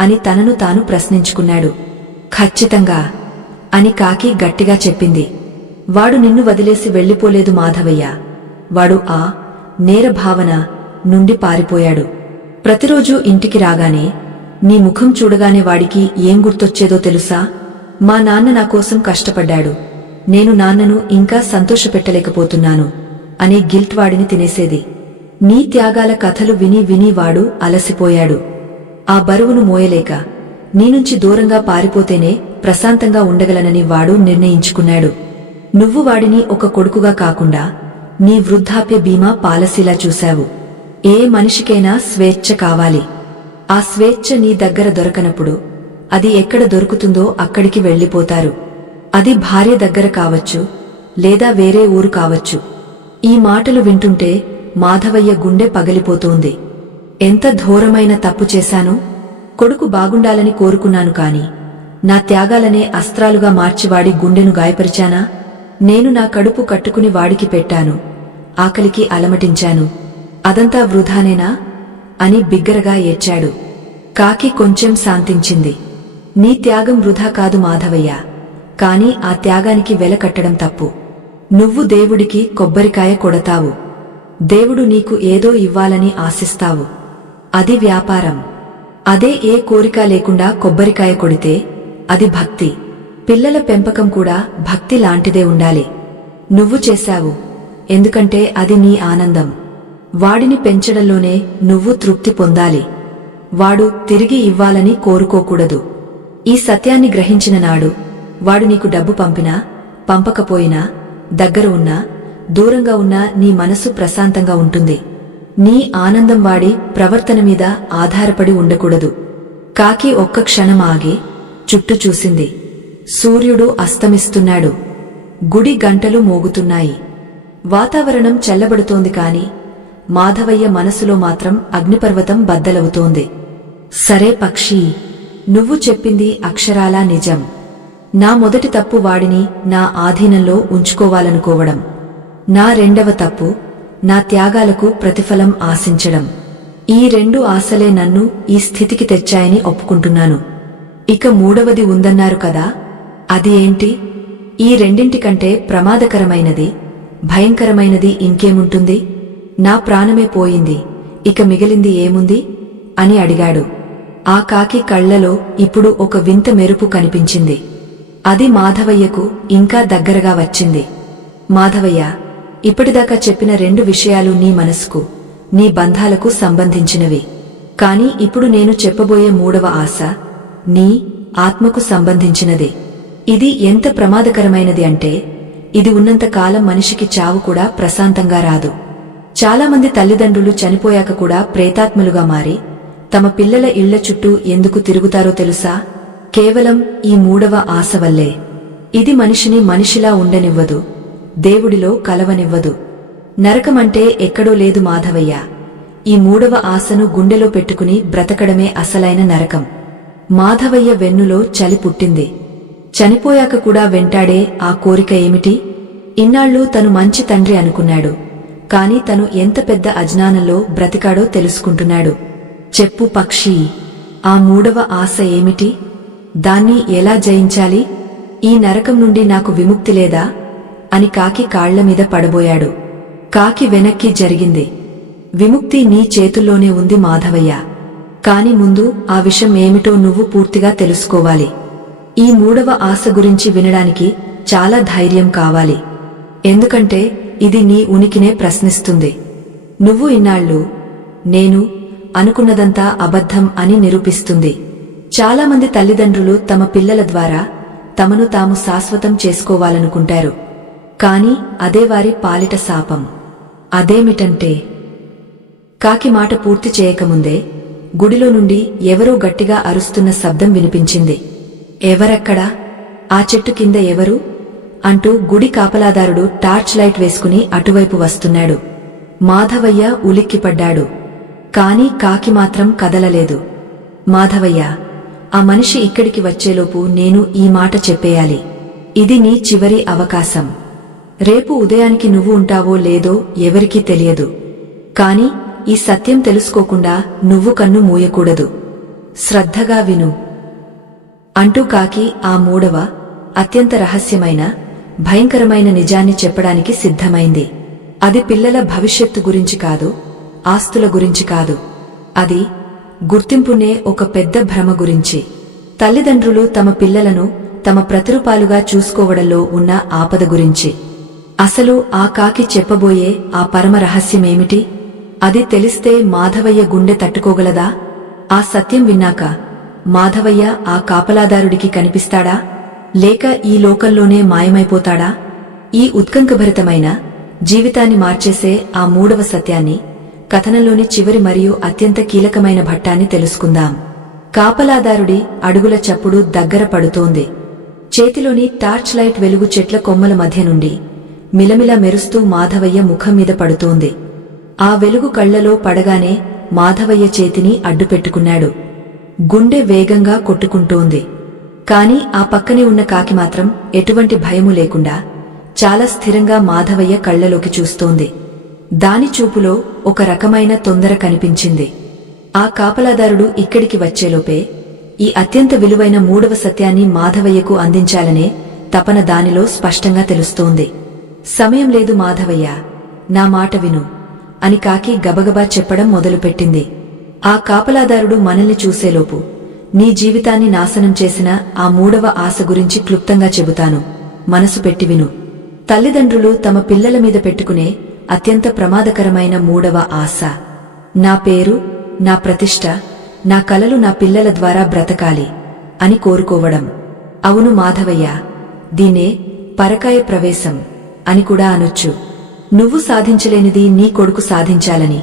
అని తనను తాను ప్రశ్నించుకున్నాడు. ఖచ్చితంగా అని కాకి గట్టిగా చెప్పింది. వాడు నిన్ను వదిలేసి వెళ్లిపోలేదు మాధవయ్య. వాడు ఆ నేర భావన నుండి పారిపోయాడు. ప్రతిరోజూ ఇంటికి రాగానే నీ ముఖం చూడగానే వాడికి ఏం గుర్తొచ్చేదో తెలుసా? మా నాన్న నా కోసం కష్టపడ్డాడు, నేను నాన్నను ఇంకా సంతోషపెట్టలేకపోతున్నాను అనే గిల్ట్ వాడిని తినేసేది. నీ త్యాగాల కథలు విని విని వాడు అలసిపోయాడు. ఆ బరువును మోయలేక నీనుంచి దూరంగా పారిపోతేనే ప్రశాంతంగా ఉండగలనని వాడు నిర్ణయించుకున్నాడు. నువ్వు వాడిని ఒక కొడుకుగా కాకుండా నీ వృద్ధాప్య బీమా పాలసీలా చూశావు. ఏ మనిషికైనా స్వేచ్ఛ కావాలి. ఆ స్వేచ్ఛ నీ దగ్గర దొరకనప్పుడు అది ఎక్కడ దొరుకుతుందో అక్కడికి వెళ్లిపోతారు. అది భార్య దగ్గర కావచ్చు, లేదా వేరే ఊరు కావచ్చు. ఈ మాటలు వింటుంటే మాధవయ్య గుండె పగిలిపోతోంది. ఎంత ఘోరమైన తప్పు చేశాను? కొడుకు బాగుండాలని కోరుకున్నాను కాని నా త్యాగాలనే అస్త్రాలుగా మార్చివాడి గుండెను గాయపరిచానా? నేను నా కడుపు కట్టుకుని వాడికి పెట్టాను, ఆకలికి అలమటించాను, అదంతా వృధానేనా అని బిగ్గరగా ఏడ్చాడు. కాకి కొంచెం శాంతించింది. నీ త్యాగం వృధా కాదు మాధవయ్య, కాని ఆ త్యాగానికి వెల కట్టడం తప్పు. నువ్వు దేవుడికి కొబ్బరికాయ కొడతావు, దేవుడు నీకు ఏదో ఇవ్వాలని ఆశిస్తావు. అది వ్యాపారం. అదే ఏ కోరిక లేకుండా కొబ్బరికాయ కొడితే అది భక్తి. పిల్లల పెంపకం కూడా భక్తి లాంటిదే ఉండాలి. నువ్వు చేశావు ఎందుకంటే అది నీ ఆనందం. వాడిని పెంచడంలోనే నువ్వు తృప్తి పొందాలి. వాడు తిరిగి ఇవ్వాలని కోరుకోకూడదు. ఈ సత్యాన్ని గ్రహించిన నాడు వాడు నీకు డబ్బు పంపినా పంపకపోయినా, దగ్గర ఉన్నా దూరంగా ఉన్నా నీ మనసు ప్రశాంతంగా ఉంటుంది. నీ ఆనందం వాడి ప్రవర్తన మీద ఆధారపడి ఉండకూడదు. కాకి ఒక్క క్షణం ఆగి చుట్టూ చూసింది. సూర్యుడు అస్తమిస్తున్నాడు. గుడి గంటలు మోగుతున్నాయి. వాతావరణం చల్లబడుతోంది కాని మాధవయ్య మనసులో మాత్రం అగ్నిపర్వతం బద్దలవుతోంది. సరే పక్షి, నువ్వు చెప్పింది అక్షరాలా నిజం. నా మొదటి తప్పు వాడిని నా ఆధీనంలో ఉంచుకోవాలనుకోవడం. నా రెండవ తప్పు నా త్యాగాలకు ప్రతిఫలం ఆశించడం. ఈ రెండు ఆశలే నన్ను ఈ స్థితికి తెచ్చాయని ఒప్పుకుంటున్నాను. ఇక మూడవది ఉందన్నారు కదా, అది ఏంటి? ఈ రెండింటికంటే ప్రమాదకరమైనది, భయంకరమైనది ఇంకేముంటుంది? నా ప్రాణమే పోయింది, ఇక మిగిలింది ఏముంది అని అడిగాడు. ఆ కాకి కళ్లలో ఇప్పుడు ఒక వింత మెరుపు కనిపించింది. అది మాధవయ్యకు ఇంకా దగ్గరగా వచ్చింది. మాధవయ్య, ఇప్పటిదాకా చెప్పిన రెండు విషయాలు నీ మనసుకు, నీ బంధాలకు సంబంధించినవి. కాని ఇప్పుడు నేను చెప్పబోయే మూడవ ఆశ నీ ఆత్మకు సంబంధించినది. ఇది ఎంత ప్రమాదకరమైనది అంటే, ఇది ఉన్నంతకాలం మనిషికి చావు కూడా ప్రశాంతంగా రాదు. చాలామంది తల్లిదండ్రులు చనిపోయాక కూడా ప్రేతాత్మలుగా మారి తమ పిల్లల ఇళ్ల చుట్టూ ఎందుకు తిరుగుతారో తెలుసా? కేవలం ఈ మూడవ ఆశ వల్లే. ఇది మనిషిని మనిషిలా ఉండనివ్వదు, దేవుడిలో కలవనివ్వదు. నరకమంటే ఎక్కడో లేదు మాధవయ్య. ఈ మూడవ ఆశను గుండెలో పెట్టుకుని బ్రతకడమే అసలైన నరకం. మాధవయ్య వెన్నులో చలి పుట్టింది. చనిపోయాక కూడా వెంటాడే ఆ కోరిక ఏమిటి? ఇన్నాళ్లు తను మంచి తండ్రి అనుకున్నాడు, కాని తను ఎంత పెద్ద అజ్ఞానంలో బ్రతికాడో తెలుసుకుంటున్నాడు. చెప్పు పక్షి, ఆ మూడవ ఆశ ఏమిటి? దాన్ని ఎలా జయించాలి? ఈ నరకం నుండి నాకు విముక్తి లేదా అని కాకి కాళ్లమీద పడబోయాడు. కాకి వెనక్కి జరిగింది. విముక్తి నీ చేతుల్లోనే ఉంది మాధవయ్య. కాని ముందు ఆ విషయం ఏమిటో నువ్వు పూర్తిగా తెలుసుకోవాలి. ఈ మూడవ ఆశ గురించి వినడానికి చాలా ధైర్యం కావాలి. ఎందుకంటే ఇది నీ ఉనికినే ప్రశ్నిస్తుంది. నువ్వు ఇన్నాళ్లు నేను అనుకున్నదంతా అబద్ధం అని నిరూపిస్తుంది. చాలామంది తల్లిదండ్రులు తమ పిల్లల ద్వారా తమను తాము శాశ్వతం చేసుకోవాలనుకుంటారు. కాని అదే వారి పాలిట శాపం. అదేమిటంటే, కాకి మాట పూర్తి చేయకముందే గుడిలో నుండి ఎవరో గట్టిగా అరుస్తున్న శబ్దం వినిపించింది. ఎవరక్కడా? ఆ చెట్టు కింద ఎవరు? అంటూ గుడి కాపలాదారుడు టార్చ్ లైట్ వేసుకుని అటువైపు వస్తున్నాడు. మాధవయ్య ఉలిక్కిపడ్డాడు. కాని కాకి మాత్రం కదలలేదు. మాధవయ్య, ఆ మనిషి ఇక్కడికి వచ్చేలోపు నేను ఈ మాట చెప్పేయాలి. ఇది నీ చివరి అవకాశం. రేపు ఉదయానికి నువ్వు ఉంటావో లేదో ఎవరికీ తెలియదు. కాని ఈ సత్యం తెలుసుకోకుండా నువ్వు కన్ను మూయకూడదు. శ్రద్ధగా విను అంటూ కాకి ఆ మూడవ, అత్యంత రహస్యమైన, భయంకరమైన నిజాన్ని చెప్పడానికి సిద్ధమైంది. అది పిల్లల భవిష్యత్తు గురించి కాదు, ఆస్తుల గురించి కాదు. అది గుర్తింపునే ఒక పెద్ద భ్రమ గురించి. తల్లిదండ్రులు తమ పిల్లలను తమ ప్రతిరూపాలుగా చూసుకోవడంలో ఉన్న ఆపద గురించి. అసలు ఆ కాకి చెప్పబోయే ఆ పరమ రహస్యమేమిటి? అది తెలిస్తే మాధవయ్య గుండె తట్టుకోగలదా? ఆ సత్యం విన్నాక మాధవయ్య ఆ కాపలాదారుడికి కనిపిస్తాడా, లేక ఈ లోకంలోనే మాయమైపోతాడా? ఈ ఉత్కంఠభరితమైన జీవితాన్ని మార్చేసే ఆ మూడవ సత్యాన్ని, కథనంలోని చివరి మరియు అత్యంత కీలకమైన ఘట్టాన్ని తెలుసుకుందాం. కాపలాదారుడి అడుగుల చప్పుడు దగ్గర పడుతోంది. చేతిలోని టార్చ్ లైట్ వెలుగు చెట్ల కొమ్మల మధ్య నుండి మిలమిల మెరుస్తూ మాధవయ్య ముఖం మీద పడుతోంది. ఆ వెలుగు కళ్లలో పడగానే మాధవయ్య చేతిని అడ్డుపెట్టుకున్నాడు. గుండె వేగంగా కొట్టుకుంటోంది. కాని ఆ పక్కనే ఉన్న కాకి మాత్రం ఎటువంటి భయము లేకుండా చాలా స్థిరంగా మాధవయ్య కళ్లలోకి చూస్తోంది. దాని చూపులో ఒక రకమైన తొందర కనిపించింది. ఆ కాపలాదారుడు ఇక్కడికి వచ్చేలోపే ఈ అత్యంత విలువైన మూడవ సత్యాన్ని మాధవయ్యకు అందించాలనే తపన దానిలో స్పష్టంగా తెలుస్తోంది. సమయం లేదు మాధవయ్య, నా మాట విను అని కాకి గబగబా చెప్పడం మొదలుపెట్టింది. ఆ కాపలాదారుడు మనల్ని చూసేలోపు నీ జీవితాన్ని నాశనం చేసిన ఆ మూడవ ఆశ గురించి క్లుప్తంగా చెబుతాను, మనసు పెట్టి విను. తల్లిదండ్రులు తమ పిల్లల మీద పెట్టుకునే అత్యంత ప్రమాదకరమైన మూడవ ఆశ, నా పేరు, నా ప్రతిష్ట, నా కలలు నా పిల్లల ద్వారా బ్రతకాలి అని కోరుకోవడం. అవును మాధవయ్య, దీనే పరకాయ ప్రవేశం అని కూడా అనొచ్చు. నువ్వు సాధించలేనిది నీ కొడుకు సాధించాలని,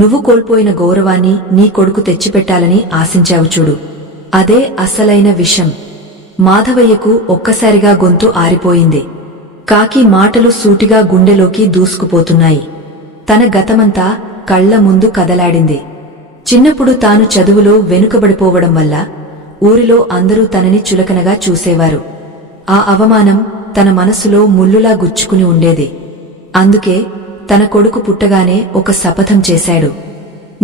నువ్వు కోల్పోయిన గౌరవాన్ని నీ కొడుకు తెచ్చిపెట్టాలని ఆశించావు చూడు, అదే అసలైన విషం. మాధవయ్యకు ఒక్కసారిగా గొంతు ఆరిపోయింది. కాకి మాటలు సూటిగా గుండెలోకి దూసుకుపోతున్నాయి. తన గతమంతా కళ్ల ముందు కదలాడింది. చిన్నప్పుడు తాను చదువులో వెనుకబడిపోవడం వల్ల ఊరిలో అందరూ తనని చులకనగా చూసేవారు. ఆ అవమానం తన మనసులో ముల్లులా గుచ్చుకుని ఉండేది. అందుకే తన కొడుకు పుట్టగానే ఒక శపథం చేశాడు.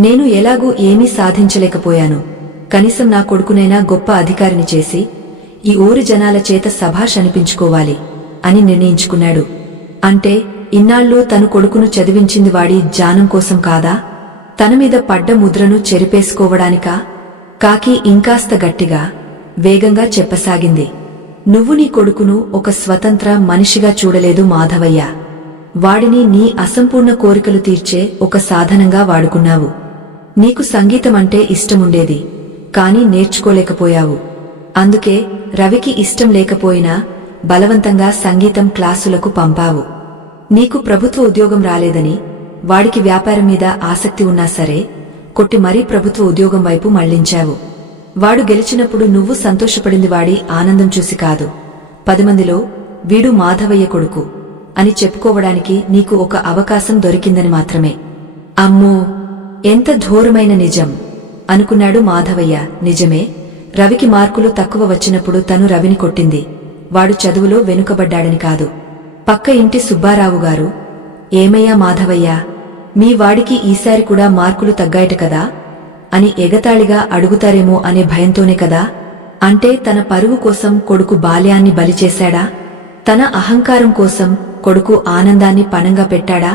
నేను ఎలాగూ ఏమీ సాధించలేకపోయాను, కనీసం నా కొడుకునైనా గొప్ప అధికారిని చేసి ఈ ఊరి జనాల చేత శభాష్ అనిపించుకోవాలి అని నిర్ణయించుకున్నాడు. అంటే ఇన్నాళ్ళు తను కొడుకును చదివించింది వాడి జ్ఞానం కోసం కాదా, తన మీద పడ్డ ముద్రను చెరిపేసుకోవడానికా? కాకి ఇంకాస్త గట్టిగా, వేగంగా చెప్పసాగింది. నువ్వు నీ కొడుకును ఒక స్వతంత్ర మనిషిగా చూడలేదు మాధవయ్య. వాడిని నీ అసంపూర్ణ కోరికలు తీర్చే ఒక సాధనంగా వాడుకున్నావు. నీకు సంగీతమంటే ఇష్టముండేది, కాని నేర్చుకోలేకపోయావు. అందుకే రవికి ఇష్టం లేకపోయినా బలవంతంగా సంగీతం క్లాసులకు పంపావు. నీకు ప్రభుత్వ ఉద్యోగం రాలేదని, వాడికి వ్యాపారం మీద ఆసక్తి ఉన్నా సరే కొట్టి మరీ ప్రభుత్వ ఉద్యోగం వైపు మళ్లించావు. వాడు గెలిచినప్పుడు నువ్వు సంతోషపడింది వాడి ఆనందం చూసి కాదు, 10 మందిలో వీడు మాధవయ్య కొడుకు అని చెప్పుకోవడానికి నీకు ఒక అవకాశం దొరికిందని మాత్రమే. అమ్మో, ఎంత ఘోరమైన నిజం అనుకున్నాడు మాధవయ్య. నిజమే, రవికి మార్కులు తక్కువ వచ్చినప్పుడు తను రవిని కొట్టింది వాడు చదువులో వెనుకబడ్డాడని కాదు. పక్క ఇంటి సుబ్బారావు గారు, ఏమయ్యా మాధవయ్య, మీ వాడికి ఈసారి కూడా మార్కులు తగ్గాయట కదా అని ఎగతాళిగా అడుగుతారేమో అనే భయంతోనే కదా. అంటే తన పరువు కోసం కొడుకు బాల్యాన్ని బలిచేశాడా? తన అహంకారం కోసం కొడుకు ఆనందాన్ని పణంగా పెట్టాడా?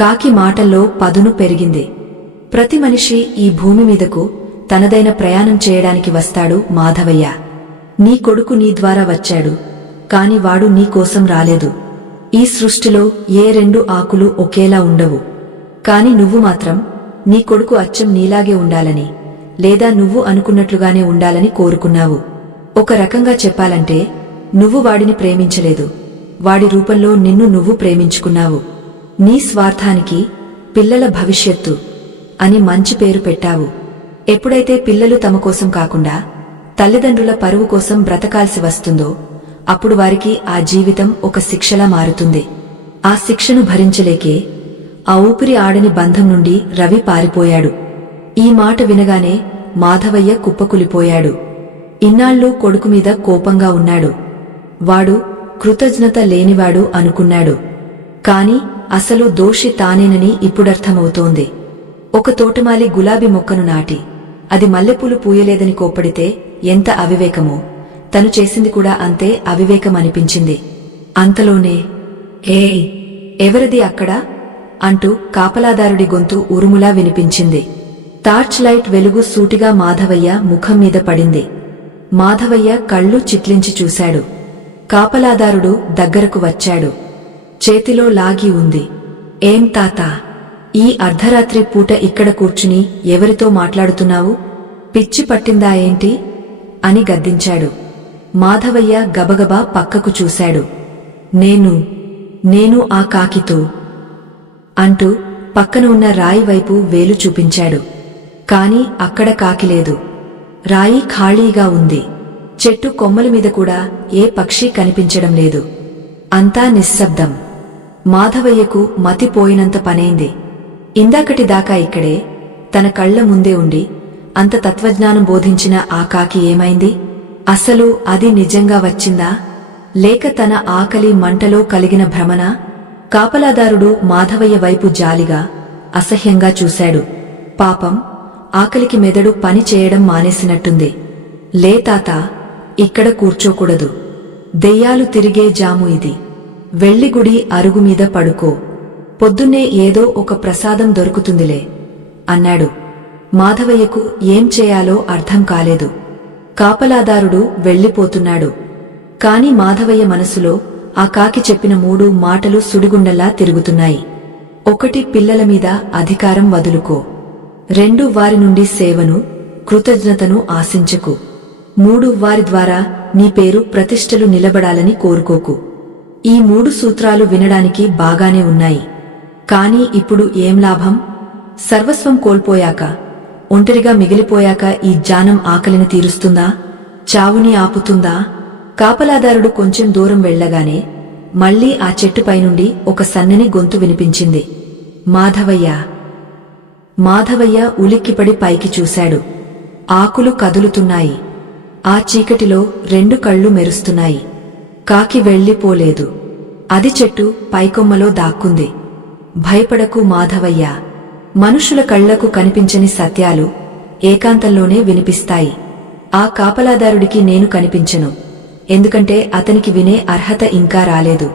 కాకి మాటల్లో పదును పెరిగింది. ప్రతి మనిషి ఈ భూమి మీదకు తనదైన ప్రయాణం చేయడానికి వస్తాడు మాధవయ్య. నీ కొడుకు నీ ద్వారా వచ్చాడు, కాని వాడు నీ కోసం రాలేదు. ఈ సృష్టిలో ఏ 2 ఆకులు ఒకేలా ఉండవు. కాని నువ్వు మాత్రం నీ కొడుకు అచ్చం నీలాగే ఉండాలని, లేదా నువ్వు అనుకున్నట్లుగానే ఉండాలని కోరుకున్నావు. ఒక రకంగా చెప్పాలంటే నువ్వు వాడిని ప్రేమించలేదు, వాడి రూపంలో నిన్ను నువ్వు ప్రేమించుకున్నావు. నీ స్వార్థానికి పిల్లల భవిష్యత్తు అని మంచి పేరు పెట్టావు. ఎప్పుడైతే పిల్లలు తమ కోసం కాకుండా తల్లిదండ్రుల పరువు కోసం బ్రతకాల్సి వస్తుందో అప్పుడు వారికి ఆ జీవితం ఒక శిక్షలా మారుతుంది. ఆ శిక్షను భరించలేకే ఆ ఊపిరి ఆడని బంధం నుండి రవి పారిపోయాడు. ఈ మాట వినగానే మాధవయ్య కుప్పకులిపోయాడు. ఇన్నాళ్ళు కొడుకుమీద కోపంగా ఉన్నాడు. వాడు కృతజ్ఞత లేనివాడు అనుకున్నాడు. కాని అసలు దోషి తానేనని ఇప్పుడర్థమవుతోంది. ఒక తోటమాలి గులాబీ మొక్కను నాటి అది మల్లెపూలు పూయలేదని కోప్పడితే ఎంత అవివేకమో, తను చేసింది కూడా అంతే అవివేకమనిపించింది. అంతలోనే ఏయ్, ఎవరిది అక్కడ అంటూ కాపలాదారుడి గొంతు ఉరుములా వినిపించింది. టార్చ్ లైట్ వెలుగు సూటిగా మాధవయ్య ముఖం మీద పడింది. మాధవయ్య కళ్ళు చిట్లించి చూశాడు. కాపలాదారుడు దగ్గరకు వచ్చాడు. చేతిలో లాగి ఉంది. ఏం తాతా, ఈ అర్ధరాత్రి పూట ఇక్కడ కూర్చుని ఎవరితో మాట్లాడుతున్నావు? పిచ్చి పట్టిందా ఏంటి అని గద్దించాడు. మాధవయ్య గబగబా పక్కకు చూశాడు. నేను ఆ కాకితో అంటూ పక్కన ఉన్న రాయి వైపు వేలు చూపించాడు. కాని అక్కడ కాకిలేదు. రాయి ఖాళీగా ఉంది. చెట్టు కొమ్మల మీద కూడా ఏ పక్షి కనిపించడం లేదు. అంతా నిశ్శబ్దం. మాధవయ్యకు మతిపోయినంత పనైంది. ఇందాకటిదాకా ఇక్కడే తన కళ్ల ముందే ఉండి అంత తత్వజ్ఞానం బోధించిన ఆ కాకి ఏమైంది? అసలు అది నిజంగా వచ్చిందా, లేక తన ఆకలి మంటలో కలిగిన భ్రమనా? కాపలాదారుడు మాధవయ్య వైపు జాలిగా, అసహ్యంగా చూశాడు. పాపం, ఆకలికి మెదడు పని చేయడం మానేసినట్టుంది. లే తాతా, ఇక్కడ కూర్చోకూడదు. దెయ్యాలు తిరిగే జాము ఇది. వెళ్ళి గుడి అరుగుమీద పడుకో. పొద్దున్నే ఏదో ఒక ప్రసాదం దొరుకుతుందిలే అన్నాడు. మాధవయ్యకు ఏం చేయాలో అర్థం కాలేదు. కాపలాదారుడు వెళ్ళిపోతున్నాడు. కాని మాధవయ్య మనసులో ఆ కాకి చెప్పిన 3 మాటలు సుడిగుండల్లా తిరుగుతున్నాయి. 1, పిల్లల మీద అధికారం వదులుకో. 2, వారి నుండి సేవను, కృతజ్ఞతను ఆశించకు. 3, వారి ద్వారా నీ పేరు ప్రతిష్టలు నిలబడాలని కోరుకోకు. ఈ 3 సూత్రాలు వినడానికి బాగానే ఉన్నాయి. కాని ఇప్పుడు ఏం లాభం? సర్వస్వం కోల్పోయాక, ఒంటరిగా మిగిలిపోయాక ఈ జానం ఆకలిని తీరుస్తుందా? చావుని ఆపుతుందా? కాపలాదారుడు కొంచెం దూరం వెళ్లగానే మళ్లీ ఆ చెట్టుపైనుండి ఒక సన్నని గొంతు వినిపించింది. మాధవయ్య ఉలిక్కిపడి పైకి చూశాడు. ఆకులు కదులుతున్నాయి. ఆ చీకటిలో 2 కళ్ళు మెరుస్తున్నాయి. కాకి వెళ్ళిపోలేదు. అది చెట్టు పైకొమ్మలో దాక్కుంది. భయపడకు మాధవయ్య. మనుషుల కళ్లకు కనిపించని సత్యాలు ఏకాంతంలోనే వినిపిస్తాయి. ఆ కాపలాదారుడికి నేను కనిపించను, ఎందుకంటే అతనికి వినే అర్హత ఇంకా రాలేదు.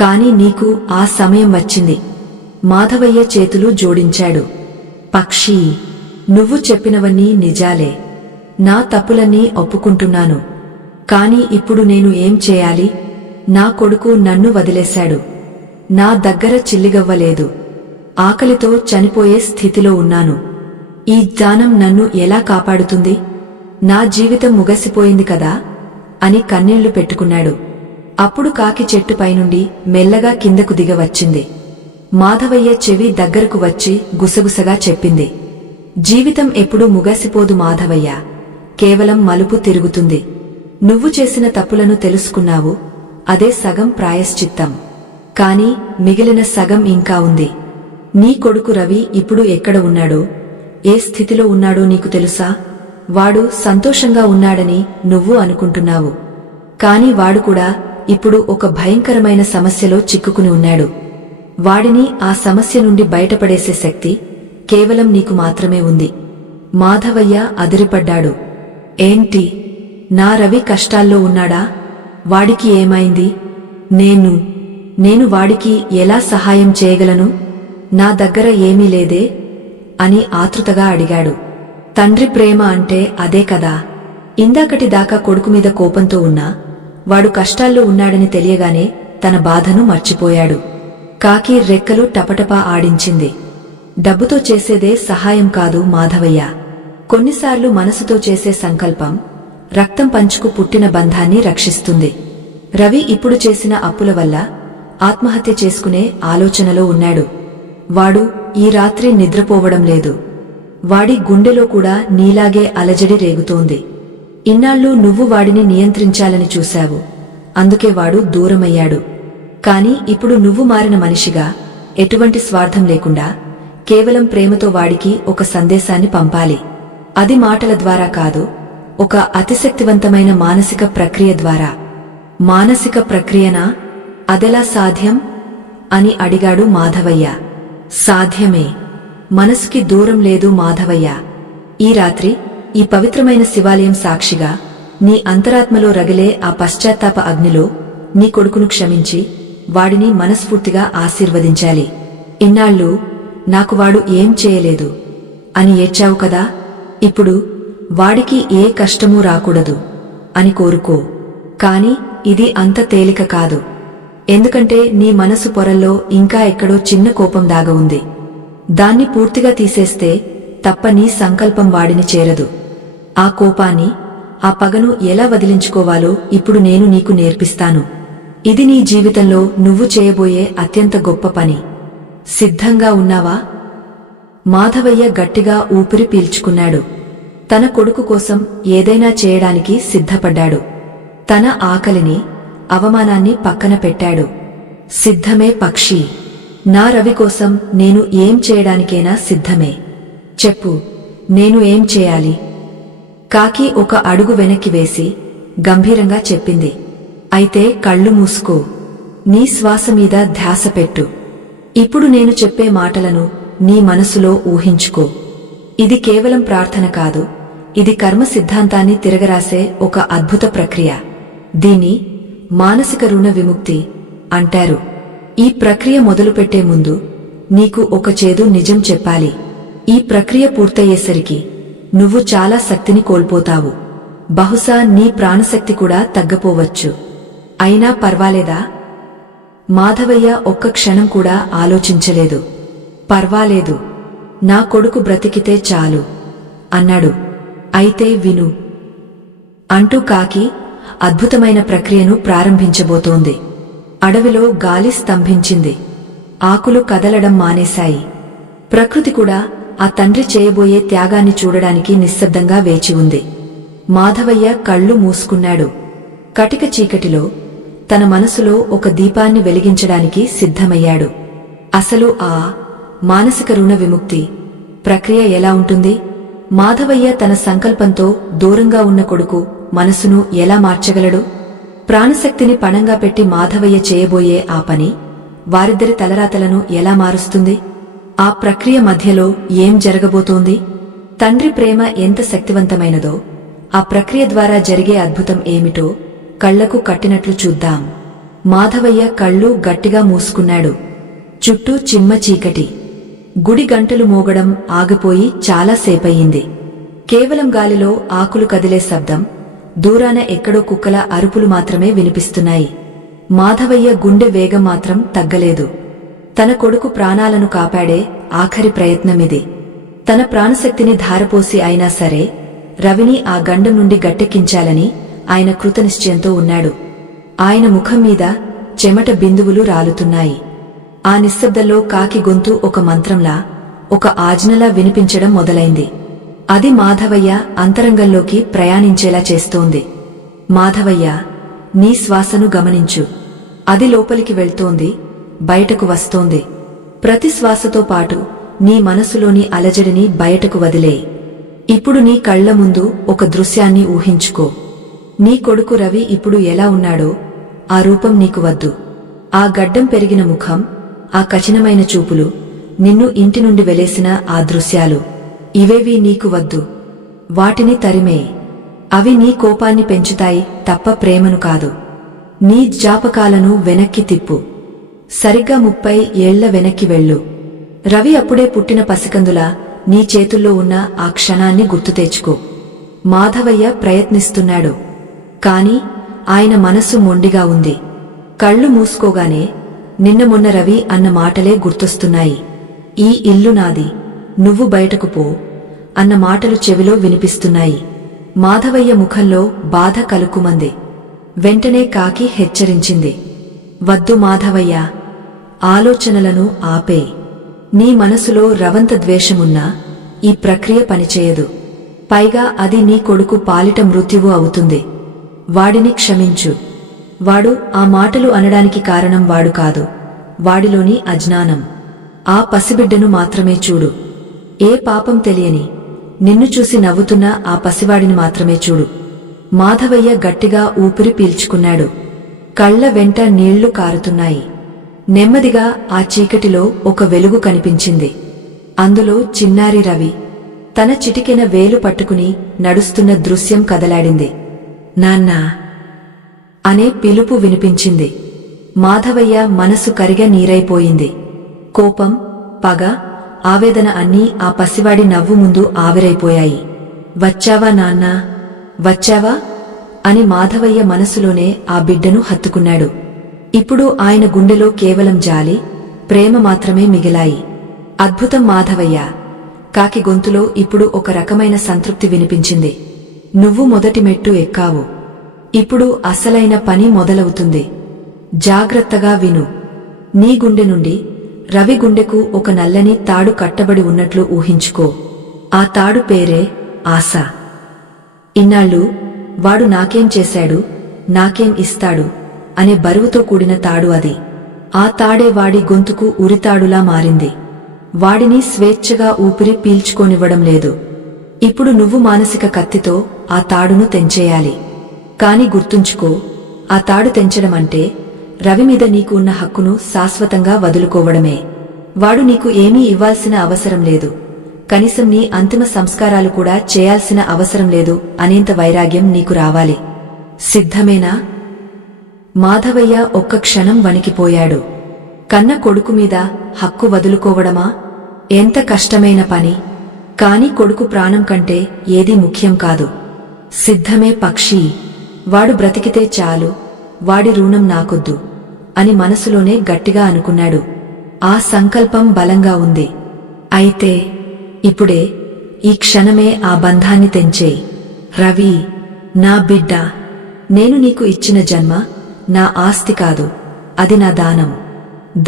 కాని నీకు ఆ సమయం వచ్చింది. మాధవయ్య చేతులు జోడించాడు. పక్షీ, నువ్వు చెప్పినవన్నీ నిజాలే. నా తప్పులన్నీ ఒప్పుకుంటున్నాను. కాని ఇప్పుడు నేను ఏం చేయాలి? నా కొడుకు నన్ను వదిలేశాడు. నా దగ్గర చిల్లిగవ్వలేదు. ఆకలితో చనిపోయే స్థితిలో ఉన్నాను. ఈ జ్ఞానం నన్ను ఎలా కాపాడుతుంది? నా జీవితం ముగసిపోయింది కదా అని కన్నీళ్లు పెట్టుకున్నాడు. అప్పుడు కాకి చెట్టుపైనుండి మెల్లగా కిందకు దిగవచ్చింది. మాధవయ్య చెవి దగ్గరకు వచ్చి గుసగుసగా చెప్పింది. జీవితం ఎప్పుడూ ముగసిపోదు మాధవయ్య, కేవలం మలుపు తిరుగుతుంది. నువ్వు చేసిన తప్పులను తెలుసుకున్నావు, అదే సగం ప్రాయశ్చిత్తం. కాని మిగిలిన సగం ఇంకా ఉంది. నీ కొడుకు రవి ఇప్పుడు ఎక్కడ ఉన్నాడో, ఏ స్థితిలో ఉన్నాడో నీకు తెలుసా? వాడు సంతోషంగా ఉన్నాడని నువ్వు అనుకుంటున్నావు. కాని వాడు కూడా ఇప్పుడు ఒక భయంకరమైన సమస్యలో చిక్కుకుని ఉన్నాడు. వాడిని ఆ సమస్య నుండి బయటపడేసే శక్తి కేవలం నీకు మాత్రమే ఉంది. మాధవయ్య అదిరిపడ్డాడు. ఏంటి? నా రవి కష్టాల్లో ఉన్నాడా? వాడికి ఏమైంది? నేను వాడికి ఎలా సహాయం చేయగలను? నా దగ్గర ఏమీ లేదే అని ఆతృతగా అడిగాడు. తండ్రి ప్రేమ అంటే అదే కదా. ఇందాకటిదాకా కొడుకుమీద కోపంతో ఉన్నా వాడు కష్టాల్లో ఉన్నాడని తెలియగానే తన బాధను మర్చిపోయాడు. కాకి రెక్కలు టపటపా ఆడించింది. డబ్బుతో చేసేదే సహాయం కాదు మాధవయ్య. కొన్నిసార్లు మనసుతో చేసే సంకల్పం రక్తం పంచుకు పుట్టిన బంధాన్ని రక్షిస్తుంది. రవి ఇప్పుడు చేసిన అప్పుల వల్ల ఆత్మహత్య చేసుకునే ఆలోచనలో ఉన్నాడు. వాడు ఈ రాత్రి నిద్రపోవడం లేదు. వాడి గుండెలో కూడా నీలాగే అలజడి రేగుతోంది. ఇన్నాళ్ళు నువ్వు వాడిని నియంత్రించాలని చూశావు, అందుకే వాడు దూరమయ్యాడు. కాని ఇప్పుడు నువ్వు మారిన మనిషిగా ఎటువంటి స్వార్థం లేకుండా కేవలం ప్రేమతో వాడికి ఒక సందేశాన్ని పంపాలి. అది మాటల ద్వారా కాదు, ఒక అతిశక్తివంతమైన మానసిక ప్రక్రియ ద్వారా. మానసిక ప్రక్రియనా? అదెలా సాధ్యం అని అడిగాడు మాధవయ్య. సాధ్యమే. మనసుకి దూరం లేదు మాధవయ్య. ఈ రాత్రి ఈ పవిత్రమైన శివాలయం సాక్షిగా నీ అంతరాత్మలో రగిలే ఆ పశ్చాత్తాప అగ్నిలో నీ కొడుకును క్షమించి వాడిని మనస్ఫూర్తిగా ఆశీర్వదించాలి. ఇన్నాళ్ళు నాకు వాడు ఏం చేయలేదు అని ఏడ్చావు కదా, ఇప్పుడు వాడికి ఏ కష్టమూ రాకూడదు అని కోరుకో. కాని ఇది అంత తేలిక కాదు. ఎందుకంటే నీ మనసు పొరల్లో ఇంకా ఎక్కడో చిన్న కోపం దాగ ఉంది. దాన్ని పూర్తిగా తీసేస్తే తప్ప నీ సంకల్పం వాడిని చేరదు. ఆ కోపాన్ని, ఆ పగను ఎలా వదిలించుకోవాలో ఇప్పుడు నేను నీకు నేర్పిస్తాను. ఇది నీ జీవితంలో నువ్వు చేయబోయే అత్యంత గొప్ప పని. సిద్ధంగా ఉన్నావా? మాధవయ్య గట్టిగా ఊపిరి పీల్చుకున్నాడు. తన కొడుకు కోసం ఏదైనా చేయడానికి సిద్ధపడ్డాడు. తన ఆకలిని, అవమానాన్ని పక్కన పెట్టాడు. సిద్ధమే పక్షి. నా రవి కోసం నేను ఏం చేయడానికైనా సిద్ధమే. చెప్పు, నేను ఏం చేయాలి? కాకి ఒక అడుగు వెనక్కి వేసి గంభీరంగా చెప్పింది. అయితే కళ్ళు మూసుకో. నీ శ్వాస మీద ధ్యాస పెట్టు. ఇప్పుడు నేను చెప్పే మాటలను నీ మనసులో ఊహించుకో. ఇది కేవలం ప్రార్థన కాదు, ఇది కర్మ సిద్ధాంతాన్ని తిరగరాసే ఒక అద్భుత ప్రక్రియ. దీన్ని మానసిక రుణ విముక్తి అంటారు. ఈ ప్రక్రియ మొదలుపెట్టే ముందు నీకు ఒక చేదు నిజం చెప్పాలి. ఈ ప్రక్రియ పూర్తయ్యేసరికి నువ్వు చాలా శక్తిని కోల్పోతావు. బహుశా నీ ప్రాణశక్తి కూడా తగ్గపోవచ్చు. అయినా పర్వాలేదా? మాధవయ్య ఒక్క క్షణం కూడా ఆలోచించలేదు. పర్వాలేదు, నా కొడుకు బ్రతికితే చాలు అన్నాడు. అయితే విను అంటూ కాకి అద్భుతమైన ప్రక్రియను ప్రారంభించబోతోంది. అడవిలో గాలి స్తంభించింది. ఆకులు కదలడం మానేశాయి. ప్రకృతి కూడా ఆ తండ్రి చేయబోయే త్యాగాన్ని చూడడానికి నిశ్శబ్దంగా వేచి ఉంది. మాధవయ్య కళ్ళు మూసుకున్నాడు. కటిక చీకటిలో తన మనసులో ఒక దీపాన్ని వెలిగించడానికి సిద్ధమయ్యాడు. అసలు ఆ మానసిక రుణ విముక్తి ప్రక్రియ ఎలా ఉంటుంది? మాధవయ్య తన సంకల్పంతో దూరంగా ఉన్న కొడుకు మనసును ఎలా మార్చగలడు? ప్రాణశక్తిని పణంగా పెట్టి మాధవయ్య చేయబోయే ఆ పని వారిద్దరి తలరాతలను ఎలా మారుస్తుంది? ఆ ప్రక్రియ మధ్యలో ఏం జరగబోతోంది? తండ్రి ప్రేమ ఎంత శక్తివంతమైనదో, ఆ ప్రక్రియ ద్వారా జరిగే అద్భుతం ఏమిటో కళ్లకు కట్టినట్లు చూద్దాం. మాధవయ్య కళ్ళు గట్టిగా మూసుకున్నాడు. చుట్టూ చిమ్మ చీకటి. గుడి గంటలు మోగడం ఆగిపోయి చాలాసేపయింది. కేవలం గాలిలో ఆకులు కదిలే శబ్దం, దూరాన ఎక్కడో కుక్కల అరుపులు మాత్రమే వినిపిస్తున్నాయి. మాధవయ్య గుండె వేగం మాత్రం తగ్గలేదు. తన కొడుకు ప్రాణాలను కాపాడే ఆఖరి ప్రయత్నమిది. తన ప్రాణశక్తిని ధారపోసి అయినా సరే రవిని ఆ గండం నుండి గట్టెక్కించాలని ఆయన కృతనిశ్చయంతో ఉన్నాడు. ఆయన ముఖం మీద చెమట బిందువులు రాలుతున్నాయి. ఆ నిశ్శబ్దంలో కాకి గొంతు ఒక మంత్రంలా, ఒక ఆజ్ఞలా వినిపించడం మొదలైంది. అది మాధవయ్య అంతరంగంలోకి ప్రయాణించేలా చేస్తోంది. మాధవయ్య, నీ శ్వాసను గమనించు. అది లోపలికి వెళ్తోంది, బయటకు వస్తోంది. ప్రతి శ్వాసతో పాటు నీ మనసులోని అలజడిని బయటకు వదిలే. ఇప్పుడు నీ కళ్ల ముందు ఒక దృశ్యాన్ని ఊహించుకో. నీ కొడుకు రవి ఇప్పుడు ఎలా ఉన్నాడో ఆ రూపం నీకు వద్దు. ఆ గడ్డం పెరిగిన ముఖం, ఆ కఠినమైన చూపులు, నిన్ను ఇంటి నుండి వెలేసిన ఆ దృశ్యాలు, ఇవేవీ నీకు వద్దు. వాటిని తరిమే. అవి నీ కోపాన్ని పెంచుతాయి తప్ప ప్రేమను కాదు. నీ జ్ఞాపకాలను వెనక్కి తిప్పు. సరిగ్గా 30 ఏళ్ల వెనక్కి వెళ్ళు. రవి అప్పుడే పుట్టిన పసికందులా నీ చేతుల్లో ఉన్న ఆ క్షణాన్ని గుర్తు తెచ్చుకో. మాధవయ్య ప్రయత్నిస్తున్నాడు. కాని ఆయన మనసు మొండిగా ఉంది. కళ్ళు మూసుకోగానే నిన్న మొన్న రవి అన్న మాటలే గుర్తొస్తున్నాయి. ఈ ఇల్లు నాది, నువ్వు బయటకు పో అన్న మాటలు చెవిలో వినిపిస్తున్నాయి. మాధవయ్య ముఖంలో బాధ కలుక్కుమంది. వెంటనే కాకి హెచ్చరించింది. వద్దు మాధవయ్య, ఆలోచనలను ఆపే. నీ మనసులో రవంత ద్వేషమున్నా ఈ ప్రక్రియ పనిచేయదు. పైగా అది నీ కొడుకు పాలిట మృత్యువు అవుతుంది. వాడిని క్షమించు. వాడు ఆ మాటలు అనడానికి కారణం వాడు కాదు, వాడిలోని అజ్ఞానం. ఆ పసిబిడ్డను మాత్రమే చూడు. ఏ పాపం తెలియని నిన్ను చూసి నవ్వుతున్న ఆ పసివాడిని మాత్రమే చూడు. మాధవయ్య గట్టిగా ఊపిరి పీల్చుకున్నాడు. కళ్ల వెంట నీళ్లు కారుతున్నాయి. నెమ్మదిగా ఆ చీకటిలో ఒక వెలుగు కనిపించింది. అందులో చిన్నారి రవి తన చిటికెన వేలు పట్టుకుని నడుస్తున్న దృశ్యం కదలాడింది. నాన్నా అనే పిలుపు వినిపించింది. మాధవయ్య మనసు కరిగ నీరైపోయింది. కోపం, పగ, ఆవేదన అన్నీ ఆ పసివాడి నవ్వు ముందు ఆవిరైపోయాయి. వచ్చావా నాన్నా, వచ్చావా అని మాధవయ్య మనసులోనే ఆ బిడ్డను హత్తుకున్నాడు. ఇప్పుడు ఆయన గుండెలో కేవలం జాలి, ప్రేమ మాత్రమే మిగిలాయి. అద్భుతం మాధవయ్య. కాకి గొంతులో ఇప్పుడు ఒక రకమైన సంతృప్తి వినిపించింది. నువ్వు మొదటి మెట్టు ఎక్కావు. ఇప్పుడు అసలైన పని మొదలవుతుంది. జాగ్రత్తగా విను. నీ గుండె నుండి రవి గుండెకు ఒక నల్లని తాడు కట్టబడి ఉన్నట్లు ఊహించుకో. ఆ తాడు పేరే ఆశ. ఇన్నాళ్ళు వాడు నాకేం చేశాడు, నాకేం ఇస్తాడు అనే బరువుతో కూడిన తాడు అది. ఆ తాడే వాడి గొంతుకు ఉరితాడులా మారింది. వాడిని స్వేచ్ఛగా ఊపిరి పీల్చుకోనివ్వడం లేదు. ఇప్పుడు నువ్వు మానసిక కత్తితో ఆ తాడును తెంచేయాలి. కాని గుర్తుంచుకో, ఆ తాడు తెంచడమంటే రవి మీద నీకు ఉన్న హక్కును శాశ్వతంగా వదులుకోవడమే. వాడు నీకు ఏమీ ఇవ్వాల్సిన అవసరం లేదు, కనీసం నీ అంతిమ సంస్కారాలు కూడా చేయాల్సిన అవసరం లేదు అనేంత వైరాగ్యం నీకు రావాలి. సిద్ధమేనా? మాధవయ్య ఒక్క క్షణం వణికిపోయాడు. కన్న కొడుకు మీద హక్కు వదులుకోవడమా? ఎంత కష్టమైన పని! కాని కొడుకు ప్రాణం కంటే ఏదీ ముఖ్యం కాదు. సిద్ధమే పక్షి. వాడు బ్రతికితే చాలు, వాడి రుణం నాకొద్దు అని మనసులోనే గట్టిగా అనుకున్నాడు. ఆ సంకల్పం బలంగా ఉంది. అయితే ఇప్పుడే, ఈ క్షణమే ఆ బంధాన్ని తెంచేయి. రవి, నా బిడ్డ, నేను నీకు ఇచ్చిన జన్మ నా ఆస్తి కాదు, అది నా దానం.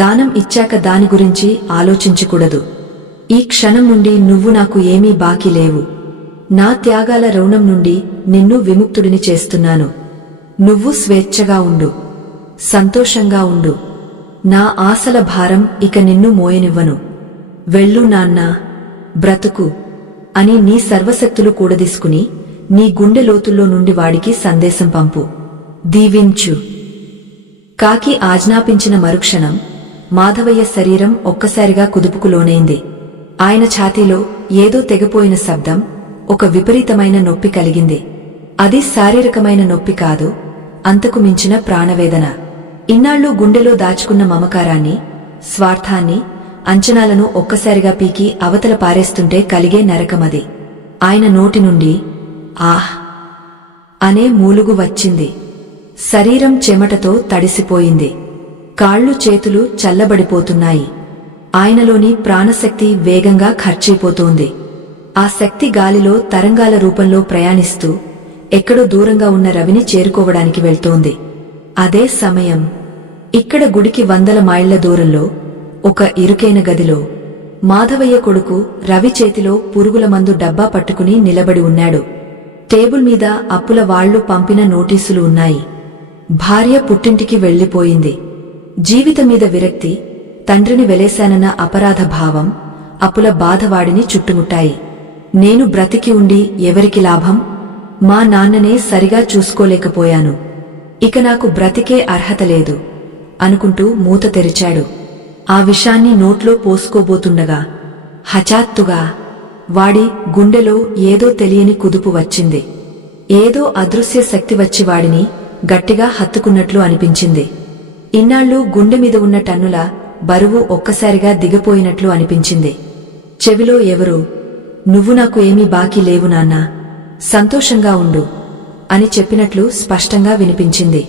దానం ఇచ్చాక దాని గురించి ఆలోచించకూడదు. ఈ క్షణం నుండి నువ్వు నాకు ఏమీ బాకీ లేవు. నా త్యాగాల రుణం నుండి నిన్ను విముక్తుడిని చేస్తున్నాను. నువ్వు స్వేచ్ఛగా ఉండు, సంతోషంగా ఉండు. నా ఆశల భారం ఇక నిన్ను మోయనివ్వను. వెళ్ళు నాన్నా, బ్రతుకు అని నీ సర్వశక్తులు కూడదీసుకుని నీ గుండె లోతుల్లో నుండి వాడికి సందేశం పంపు. దీవించు. కాకి ఆజ్ఞాపించిన మరుక్షణం మాధవయ్య శరీరం ఒక్కసారిగా కుదుపుకు లోనైంది. ఆయన ఛాతీలో ఏదో తెగపోయిన శబ్దం, ఒక విపరీతమైన నొప్పి కలిగింది. అది శారీరకమైన నొప్పి కాదు, అంతకు మించిన ప్రాణవేదన. ఇన్నాళ్లు గుండెలో దాచుకున్న మమకారాన్ని, స్వార్థాన్ని, అంచనాలను ఒక్కసారిగా పీకి అవతల పారేస్తుంటే కలిగే నరకమది. ఆయన నోటి నుండి ఆహ్ అనే మూలుగు వచ్చింది. శరీరం చెమటతో తడిసిపోయింది. కాళ్ళు చేతులు చల్లబడిపోతున్నాయి. ఆయనలోని ప్రాణశక్తి వేగంగా ఖర్చయిపోతోంది. ఆ శక్తి గాలిలో తరంగాల రూపంలో ప్రయాణిస్తూ ఎక్కడో దూరంగా ఉన్న రవిని చేరుకోవడానికి వెళ్తోంది. అదే సమయం ఇక్కడ గుడికి 100 మైళ్ల దూరంలో ఒక ఇరుకైన గదిలో మాధవయ్య కొడుకు రవి చేతిలో పురుగుల మందు డబ్బా పట్టుకుని నిలబడి ఉన్నాడు. టేబుల్ మీద అప్పుల వాళ్లు పంపిన నోటీసులు ఉన్నాయి. భార్య పుట్టింటికి వెళ్లిపోయింది. జీవితం మీద విరక్తి, తండ్రిని వెలేశానన్న అపరాధ భావం, అప్పుల బాధవాడిని చుట్టుముట్టాయి. నేను బ్రతికి ఉండి ఎవరికి లాభం? మా నాన్ననే సరిగా చూసుకోలేకపోయాను. ఇక నాకు బ్రతికే అర్హత లేదు అనుకుంటూ మూత తెరిచాడు. ఆ విషాన్ని నోట్లో పోసుకోబోతుండగా హఠాత్తుగా వాడి గుండెలో ఏదో తెలియని కుదుపు వచ్చింది. ఏదో అదృశ్య శక్తి వచ్చి వాడిని గట్టిగా హత్తుకున్నట్లు అనిపించింది. ఇన్నాళ్లు గుండె మీద ఉన్న టన్నుల బరువు ఒక్కసారిగా దిగిపోయినట్లు అనిపించింది. చెవిలో ఎవరో, నువ్వు నాకు ఏమీ బాకీ లేవు నాన్నా, సంతోషంగా ఉండు అని చెప్పినట్లు స్పష్టంగా వినిపించింది.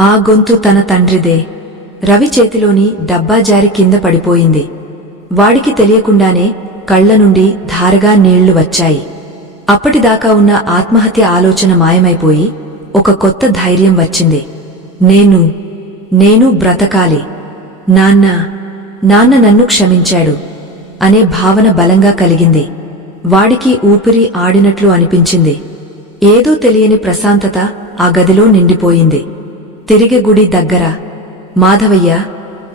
ఆ గొంతు తన తండ్రిదే. రవి చేతిలోని డబ్బా జారి కింద పడిపోయింది. వాడికి తెలియకుండానే కళ్ల నుండి ధారగా నీళ్లు వచ్చాయి. అప్పటిదాకా ఉన్న ఆత్మహత్య ఆలోచన మాయమైపోయి ఒక కొత్త ధైర్యం వచ్చింది. నేను బ్రతకాలి. నాన్న నన్ను క్షమించాడు అనే భావన బలంగా కలిగింది. వాడికి ఊపిరి ఆడినట్లు అనిపించింది. ఏదో తెలియని ప్రశాంతత ఆ గదిలో నిండిపోయింది. తిరిగి గుడి దగ్గర మాధవయ్య,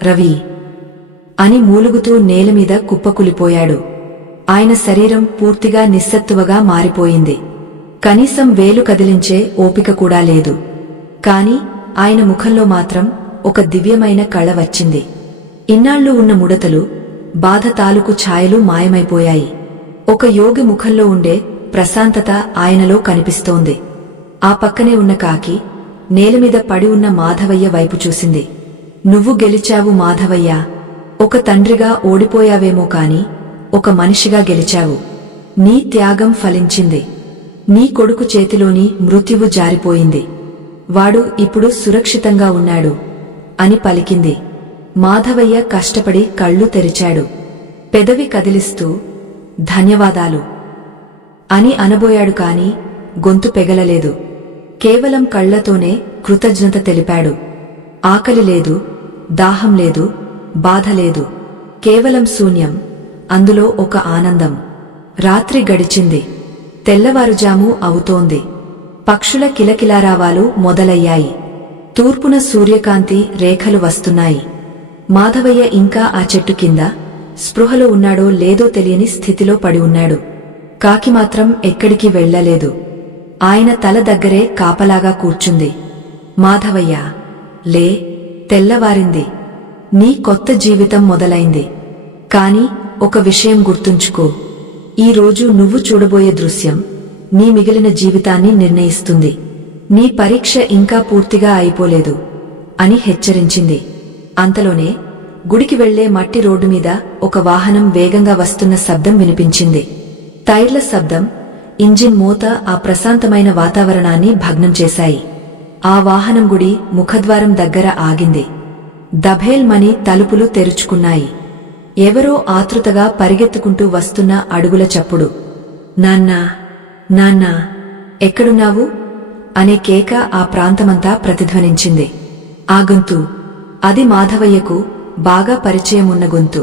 రవి అని మూలుగుతూ నేలమీద కుప్పకులిపోయాడు. ఆయన శరీరం పూర్తిగా నిస్సత్తువగా మారిపోయింది. కనీసం వేలు కదిలించే ఓపిక కూడా లేదు. కాని ఆయన ముఖంలో మాత్రం ఒక దివ్యమైన కళ వచ్చింది. ఇన్నాళ్లు ఉన్న ముడతలు, బాధ తాలూకు ఛాయలు మాయమైపోయాయి. ఒక యోగి ముఖంలో ఉండే ప్రశాంతత ఆయనలో కనిపిస్తోంది. ఆ పక్కనే ఉన్న కాకి నేలమీద పడి ఉన్న మాధవయ్య వైపు చూసింది. నువ్వు గెలిచావు మాధవయ్యా. ఒక తండ్రిగా ఓడిపోయావేమో కాని ఒక మనిషిగా గెలిచావు. నీ త్యాగం ఫలించింది. నీ కొడుకు చేతిలోని మృత్యువు జారిపోయింది. వాడు ఇప్పుడు సురక్షితంగా ఉన్నాడు అని పలికింది. మాధవయ్య కష్టపడి కళ్ళు తెరిచాడు. పెదవి కదిలిస్తూ ధన్యవాదాలు అని అనబోయాడు కాని గొంతు పెగలలేదు. కేవలం కళ్లతోనే కృతజ్ఞత తెలిపాడు. ఆకలి లేదు, దాహం లేదు, బాధ లేదు. కేవలం శూన్యం, అందులో ఒక ఆనందం. రాత్రి గడిచింది. తెల్లవారుజాము అవుతోంది. పక్షుల కిలకిలారావాలు మొదలయ్యాయి. తూర్పున సూర్యకాంతి రేఖలు వస్తున్నాయి. మాధవయ్య ఇంకా ఆ చెట్టు కింద స్పృహలో ఉన్నాడో లేదో తెలియని స్థితిలో పడి ఉన్నాడు. కాకి మాత్రం ఎక్కడికి వెళ్లలేదు. ఆయన తల దగ్గరే కాపలాగా కూర్చుంది. మాధవయ్య, లే, తెల్లవారింది. నీ కొత్త జీవితం మొదలైంది. కాని ఒక విషయం గుర్తుంచుకో. ఈ రోజు నువ్వు చూడబోయే దృశ్యం నీ మిగిలిన జీవితాన్ని నిర్ణయిస్తుంది. నీ పరీక్ష ఇంకా పూర్తిగా అయిపోలేదు అని హెచ్చరించింది. అంతలోనే గుడికి వెళ్లే మట్టి రోడ్డు మీద ఒక వాహనం వేగంగా వస్తున్న శబ్దం వినిపించింది. టైర్ల శబ్దం, ఇంజిన్ మోత ఆ ప్రశాంతమైన వాతావరణాన్ని భగ్నం చేశాయి. ఆ వాహనం గుడి ముఖద్వారం దగ్గర ఆగింది. దభేల్మని తలుపులు తెరుచుకున్నాయి. ఎవరో ఆతృతగా పరిగెత్తుకుంటూ వస్తున్న అడుగుల చప్పుడు. నాన్నా, నాన్నా, ఎక్కడున్నావు అనే కేక ఆ ప్రాంతమంతా ప్రతిధ్వనించింది. ఆ గొంతు, అది మాధవయ్యకు బాగా పరిచయమున్న గొంతు.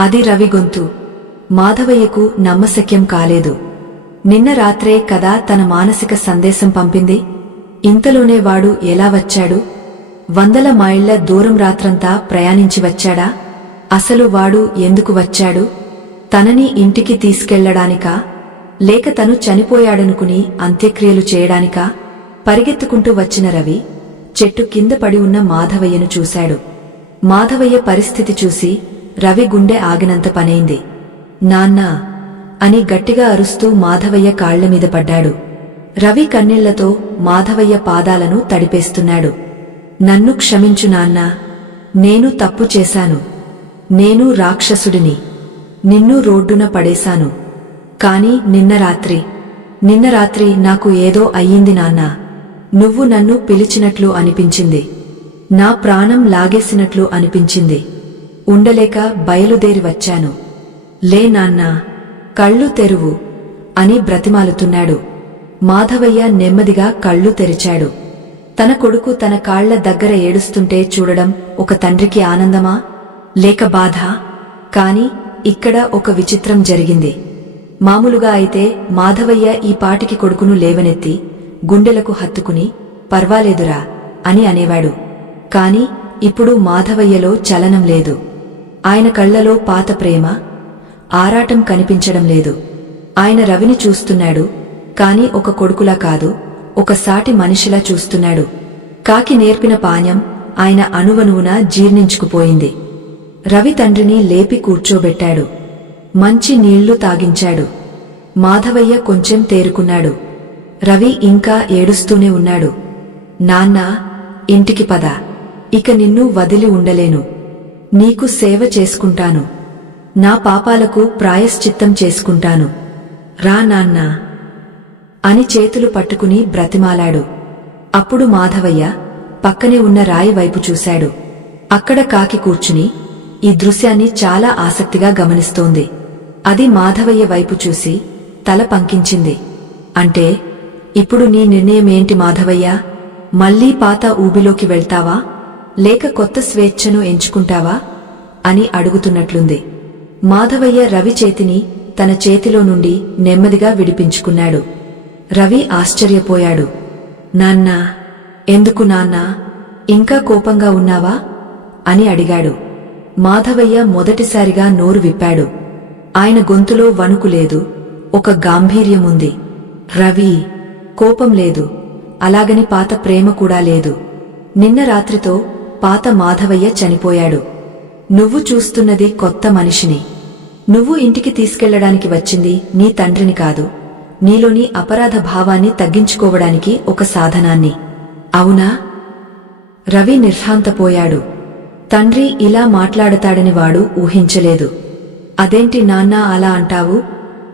అది రవి గొంతు. మాధవయ్యకు నమ్మశక్యం కాలేదు. నిన్న రాత్రే కదా తన మానసిక సందేశం పంపింది. ఇంతలోనే వాడు ఎలా వచ్చాడు? 100 మైళ్ల దూరం రాత్రంతా ప్రయాణించి వచ్చాడా? అసలు వాడు ఎందుకు వచ్చాడు? తనని ఇంటికి తీసుకెళ్లడానికా? లేక తను చనిపోయాడనుకుని అంత్యక్రియలు చేయడానికా? పరిగెత్తుకుంటూ వచ్చిన రవి చెట్టు కింద పడి ఉన్న మాధవయ్యను చూశాడు. మాధవయ్య పరిస్థితి చూసి రవి గుండె ఆగినంత పనైంది. నాన్నా అని గట్టిగా అరుస్తూ మాధవయ్య కాళ్లమీద పడ్డాడు. రవి కన్నీళ్లతో మాధవయ్య పాదాలను తడిపేస్తున్నాడు. నన్ను క్షమించు నాన్నా, నేను తప్పు చేశాను. నేను రాక్షసుడిని. నిన్ను రోడ్డున పడేశాను. కాని నిన్న రాత్రి నాకు ఏదో అయ్యింది నాన్నా. నువ్వు నన్ను పిలిచినట్లు అనిపించింది. నా ప్రాణం లాగేసినట్లు అనిపించింది. ఉండలేక బయలుదేరి వచ్చాను. లే నాన్నా, కళ్ళు తెరువు అని బ్రతిమాలుతున్నాడు. మాధవయ్య నెమ్మదిగా కళ్ళు తెరిచాడు. తన కొడుకు తన కాళ్ల దగ్గర ఏడుస్తుంటే చూడడం ఒక తండ్రికి ఆనందమా లేక బాధ? కాని ఇక్కడ ఒక విచిత్రం జరిగింది. మామూలుగా అయితే మాధవయ్య ఈ పాటికి కొడుకును లేవనెత్తి గుండెలకు హత్తుకుని పర్వాలేదురా అని అనేవాడు. కాని ఇప్పుడు మాధవయ్యలో చలనం లేదు. ఆయన కళ్లలో పాత ప్రేమ, ఆరాటం కనిపించడం లేదు. ఆయన రవిని చూస్తున్నాడు, కాని ఒక కొడుకులా కాదు, ఒక సాటి మనిషిలా చూస్తున్నాడు. కాకి నేర్పిన పాణ్యం ఆయన అణువణువున జీర్ణించుకుపోయింది. రవి తండ్రిని లేపి కూర్చోబెట్టాడు. మంచి నీళ్లు తాగించాడు. మాధవయ్య కొంచెం తేరుకున్నాడు. రవి ఇంకా ఏడుస్తూనే ఉన్నాడు. నాన్నా, ఇంటికి పద. ఇక నిన్ను వదిలి ఉండలేను. నీకు సేవ చేసుకుంటాను. నా పాపాలకు ప్రాయశ్చిత్తం చేసుకుంటాను. రా నాన్నా అని చేతులు పట్టుకుని బ్రతిమాలాడు. అప్పుడు మాధవయ్య పక్కనే ఉన్న రాయి వైపు చూశాడు. అక్కడ కాకి కూర్చుని ఈ దృశ్యాన్ని చాలా ఆసక్తిగా గమనిస్తోంది. అది మాధవయ్య వైపు చూసి తల పంకించింది. అంటే ఇప్పుడు నీ నిర్ణయమేంటి మాధవయ్యా? మళ్లీ పాత ఊబిలోకి వెళ్తావా లేక కొత్త స్వేచ్ఛను ఎంచుకుంటావా అని అడుగుతున్నట్లుంది. మాధవయ్య రవి చేతిని తన చేతిలో నుండి నెమ్మదిగా విడిపించుకున్నాడు. రవి ఆశ్చర్యపోయాడు. నాన్నా, ఎందుకు నాన్నా, ఇంకా కోపంగా ఉన్నావా అని అడిగాడు. మాధవయ్య మొదటిసారిగా నోరు విప్పాడు. ఆయన గొంతులో వణుకు లేదు, ఒక గాంభీర్యముంది. రవి, కోపం లేదు, అలాగని పాత ప్రేమ కూడా లేదు. నిన్న రాత్రితో పాత మాధవయ్య చనిపోయాడు. నువ్వు చూస్తున్నది కొత్త మనిషిని. నువ్వు ఇంటికి తీసుకెళ్లడానికి వచ్చింది నీ తండ్రిని కాదు, నీలోని అపరాధ భావాన్ని తగ్గించుకోవడానికి ఒక సాధనాన్ని. అవునా? రవి నిర్ఘాంతపోయాడు. తండ్రి ఇలా మాట్లాడతాడని వాడు ఊహించలేదు. అదేంటి నాన్నా అలా అంటావు?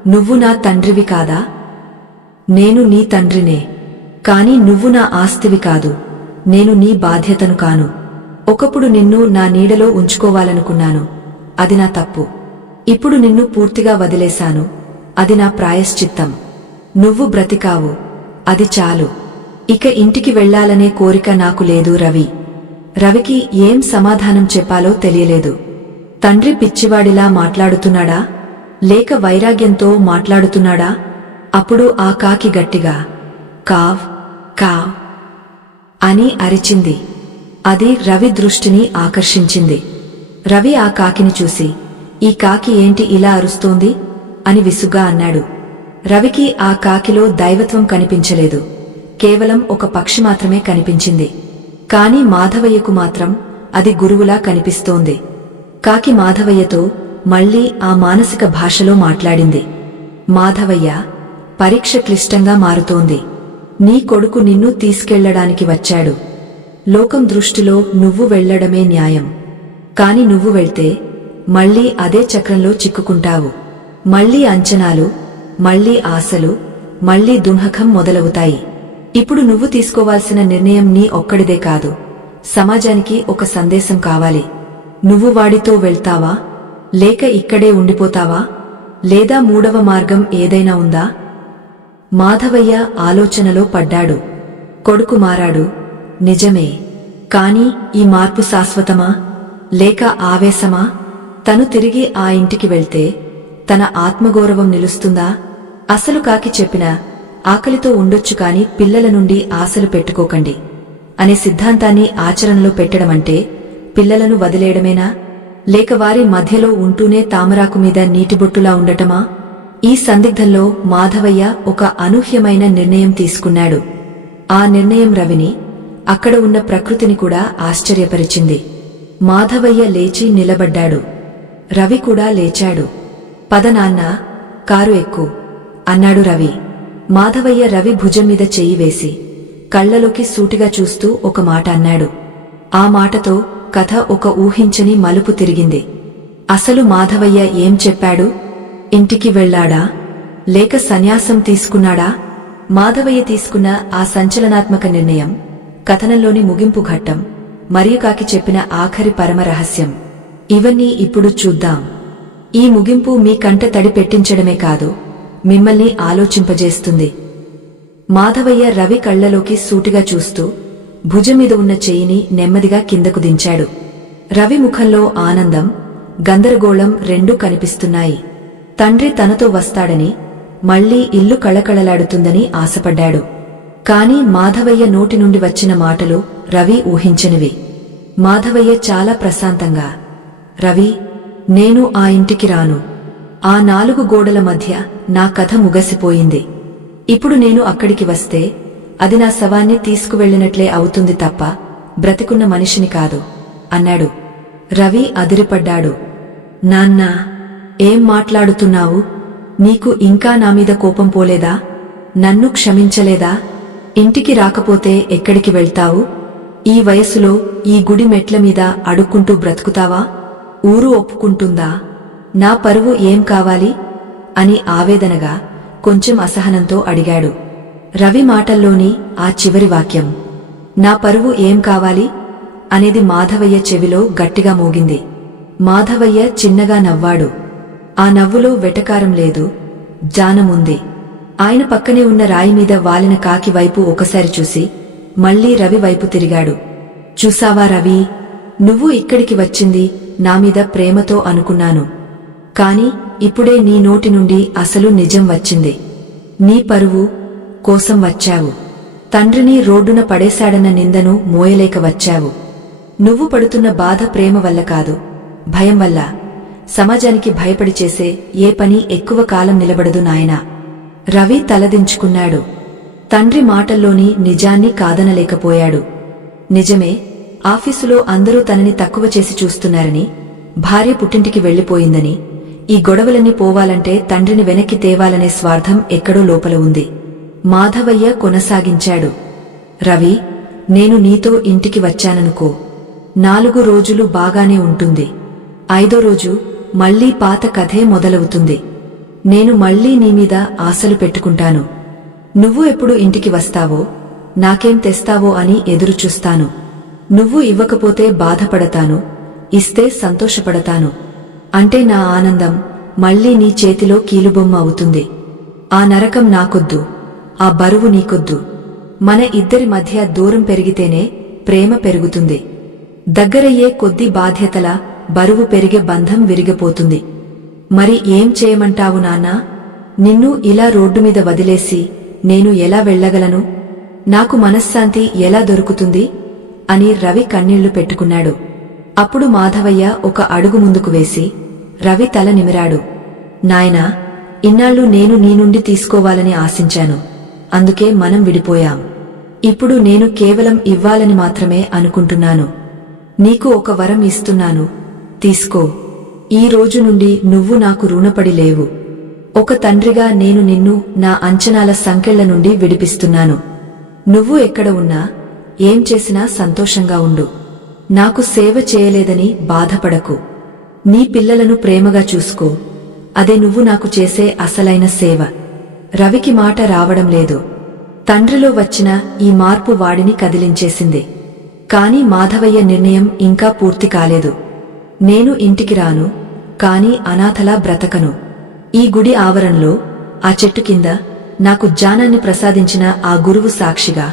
నువ్వు నా తండ్రివి కాదా? నేను నీ తండ్రినే, కాని నువ్వు నా ఆస్తివి కాదు, నేను నీ బాధ్యతను కాను. ఒకప్పుడు నిన్ను నా నీడలో ఉంచుకోవాలనుకున్నాను, అది నా తప్పు. ఇప్పుడు నిన్ను పూర్తిగా వదిలేశాను, అది నా ప్రాయశ్చిత్తం. నువ్వు బ్రతికావు, అది చాలు. ఇక ఇంటికి వెళ్లాలనే కోరిక నాకు లేదు రవి. రవికి ఏం సమాధానం చెప్పాలో తెలియలేదు. తండ్రి పిచ్చివాడిలా మాట్లాడుతున్నాడా, లేక వైరాగ్యంతో మాట్లాడుతున్నాడా? అప్పుడు ఆ కాకి గట్టిగా కావ్ కావ్ అని అరిచింది. అది రవి దృష్టిని ఆకర్షించింది. రవి ఆ కాకిని చూసి, ఈ కాకి ఏంటి ఇలా అరుస్తోంది అని విసుగ్గా అన్నాడు. రవికి ఆ కాకిలో దైవత్వం కనిపించలేదు, కేవలం ఒక పక్షి మాత్రమే కనిపించింది. కాని మాధవయ్యకు మాత్రం అది గురువులా కనిపిస్తోంది. కాకి మాధవయ్యతో మళ్లీ ఆ మానసిక భాషలో మాట్లాడింది. మాధవయ్య, పరీక్ష క్లిష్టంగా మారుతోంది. నీ కొడుకు నిన్ను తీసుకెళ్లడానికి వచ్చాడు. లోకం దృష్టిలో నువ్వు వెళ్లడమే న్యాయం. కాని నువ్వు వెళ్తే మళ్లీ అదే చక్రంలో చిక్కుకుంటావు. మళ్లీ అంచనాలు, మళ్లీ ఆశలు, మళ్లీ దుంహకం మొదలవుతాయి. ఇప్పుడు నువ్వు తీసుకోవాల్సిన నిర్ణయం నీ ఒక్కడిదే కాదు, సమాజానికి ఒక సందేశం కావాలి. నువ్వు వాడితో వెళ్తావా, లేక ఇక్కడే ఉండిపోతావా, లేదా మూడవ మార్గం ఏదైనా ఉందా? మాధవయ్య ఆలోచనలో పడ్డాడు. కొడుకు మారాడు, నిజమే. కాని ఈ మార్పు శాశ్వతమా, లేక ఆవేశమా? తను తిరిగి ఆ ఇంటికి వెళ్తే తన ఆత్మగౌరవం నిలుస్తుందా? అసలు కాకి చెప్పిన ఆకలితో ఉండొచ్చు కాని పిల్లల నుండి ఆశలు పెట్టుకోకండి అనే సిద్ధాంతాన్ని ఆచరణలో పెట్టడమంటే పిల్లలను వదిలేయడమేనా, లేక వారి మధ్యలో ఉంటూనే తామరాకు మీద నీటిబొట్టులా ఉండటమా? ఈ సందిగ్ధంలో మాధవయ్య ఒక అనూహ్యమైన నిర్ణయం తీసుకున్నాడు. ఆ నిర్ణయం రవిని, అక్కడ ఉన్న ప్రకృతిని కూడా ఆశ్చర్యపరిచింది. మాధవయ్య లేచి నిలబడ్డాడు. రవి కూడా లేచాడు. పద నాన్నా, కారు ఎక్కు అన్నాడు రవి. మాధవయ్య రవి భుజం మీద చెయ్యి వేసి కళ్లలోకి సూటిగా చూస్తూ ఒక మాట అన్నాడు. ఆ మాటతో కథ ఒక ఊహించని మలుపు తిరిగింది. అసలు మాధవయ్య ఏం చెప్పాడు? ఇంటికి వెళ్లాడా, లేక సన్యాసం తీసుకున్నాడా? మాధవయ్య తీసుకున్న ఆ సంచలనాత్మక నిర్ణయం కథనంలోని ముగింపు ఘట్టం, మరియు కాకి చెప్పిన ఆఖరి పరమ రహస్యం. ఇవన్నీ ఇప్పుడు చూద్దాం. ఈ ముగింపు మీ కంట తడి పెట్టించడమే కాదు, మిమ్మల్ని ఆలోచింపజేస్తుంది. మాధవయ్య రవి కళ్లలోకి సూటిగా చూస్తూ భుజంమీద ఉన్న చెయ్యిని నెమ్మదిగా కిందకు దించాడు. రవి ముఖంలో ఆనందం, గందరగోళం రెండూ కనిపిస్తున్నాయి. తండ్రి తనతో వస్తాడని, మళ్లీ ఇల్లు కళకళలాడుతుందని ఆశపడ్డాడు. కాని మాధవయ్య నోటి నుండి వచ్చిన మాటలు రవి ఊహించనివి. మాధవయ్య చాలా ప్రశాంతంగా, రవి, నేను ఆ ఇంటికి రాను. ఆ 4 గోడల మధ్య నా కథ ముగసిపోయింది. ఇప్పుడు నేను అక్కడికి వస్తే అది నా శవాన్ని తీసుకువెళ్లినట్లే అవుతుంది తప్ప బ్రతికున్న మనిషిని కాదు అన్నాడు. రవి అదిరిపడ్డాడు. నాన్నా, ఏం మాట్లాడుతున్నావు? నీకు ఇంకా నామీద కోపం పోలేదా? నన్ను క్షమించలేదా? ఇంటికి రాకపోతే ఎక్కడికి వెళ్తావు? ఈ వయసులో ఈ గుడి మెట్ల మీద అడుక్కుంటూ బ్రతుకుతావా? ఊరు ఒప్పుకుంటుందా? నా పరువు ఏం కావాలి అని ఆవేదనగా, కొంచెం అసహనంతో అడిగాడు. రవి మాటల్లోని ఆ చివరి వాక్యం, నా పరువు ఏం కావాలి అనేది మాధవయ్య చెవిలో గట్టిగా మోగింది. మాధవయ్య చిన్నగా నవ్వాడు. ఆ నవ్వులో వెటకారం లేదు, జానముంది. ఆయన పక్కనే ఉన్న రాయిమీద వాలిన కాకి వైపు ఒకసారి చూసి మళ్లీ రవి వైపు తిరిగాడు. చూసావా రవి, నువ్వు ఇక్కడికి వచ్చింది నామీద ప్రేమతో అనుకున్నాను. కాని ఇప్పుడే నీ నోటి నుండి అసలు నిజం వచ్చింది. నీ పరువు కోసం వచ్చావు. తండ్రిని రోడ్డున పడేశాడన్న నిందను మోయలేక వచ్చావు. నువ్వు పడుతున్న బాధ ప్రేమ వల్ల కాదు, భయం వల్ల. సమాజానికి భయపడి చేసే ఏ పని ఎక్కువ కాలం నిలబడదు నాయనా. రవి తలదించుకున్నాడు. తండ్రి మాటల్లోని నిజాన్ని కాదనలేకపోయాడు. నిజమే, ఆఫీసులో అందరూ తనని తక్కువ చేసి చూస్తున్నారని, భార్య పుట్టింటికి వెళ్లిపోయిందని, ఈ గొడవలన్నీ పోవాలంటే తండ్రిని వెనక్కి తేవాలనే స్వార్థం ఎక్కడో లోపల ఉంది. మాధవయ్య కొనసాగించాడు. రవి, నేను నీతో ఇంటికి వచ్చాననుకో, 4 రోజులు బాగానే ఉంటుంది. 5వ రోజు మళ్లీ పాత కథే మొదలవుతుంది. నేను మళ్లీ నీమీద ఆశలు పెట్టుకుంటాను. నువ్వు ఎప్పుడు ఇంటికి వస్తావో, నాకేం తెస్తావో అని ఎదురుచూస్తాను. నువ్వు ఇవ్వకపోతే బాధపడతాను, ఇస్తే సంతోషపడతాను. అంటే నా ఆనందం మళ్లీ నీ చేతిలో కీలుబొమ్మ అవుతుంది. ఆ నరకం నాకొద్దు, ఆ బరువు నీకొద్దు. మన ఇద్దరి మధ్య దూరం పెరిగితేనే ప్రేమ పెరుగుతుంది. దగ్గరయ్యే కొద్ది బాధ్యతల బరువు పెరిగే బంధం విరిగిపోతుంది. మరి ఏం చేయమంటావు నాన్నా? నిన్ను ఇలా రోడ్డుమీద వదిలేసి నేను ఎలా వెళ్లగలను? నాకు మనశ్శాంతి ఎలా దొరుకుతుంది? అని రవి కన్నీళ్లు పెట్టుకున్నాడు. అప్పుడు మాధవయ్య ఒక అడుగు ముందుకు వేసి రవి తల నిమిరాడు. నాయనా, ఇన్నాళ్లు నేను నీ నుండి తీసుకోవాలని ఆశించాను. అందుకే మనం విడిపోయాం. ఇప్పుడు నేను కేవలం ఇవ్వాలని మాత్రమే అనుకుంటున్నాను. నీకు ఒక వరం ఇస్తున్నాను, తీసుకో. ఈ రోజు నుండి నువ్వు నాకు రుణపడి లేవు. ఒక తండ్రిగా నేను నిన్ను నా అంచనాల సంకెళ్ల నుండి విడిపిస్తున్నాను. నువ్వు ఎక్కడ ఉన్నా, ఏం చేసినా సంతోషంగా ఉండు. నాకు సేవ చేయలేదని బాధపడకు. నీ పిల్లలను ప్రేమగా చూసుకో. అదే నువ్వు నాకు చేసే అసలైన సేవ. రవికి మాట రావడం లేదు. తండ్రిలో వచ్చిన ఈ మార్పు వాడిని కదిలించేసింది. కాని మాధవయ్య నిర్ణయం ఇంకా పూర్తి కాలేదు. నేను ఇంటికి రాను, కాని అనాథలా బ్రతకను. ఈ గుడి ఆవరణలో ఆ చెట్టు కింద నాకు జ్ఞానాన్ని ప్రసాదించిన ఆ గురువు సాక్షిగా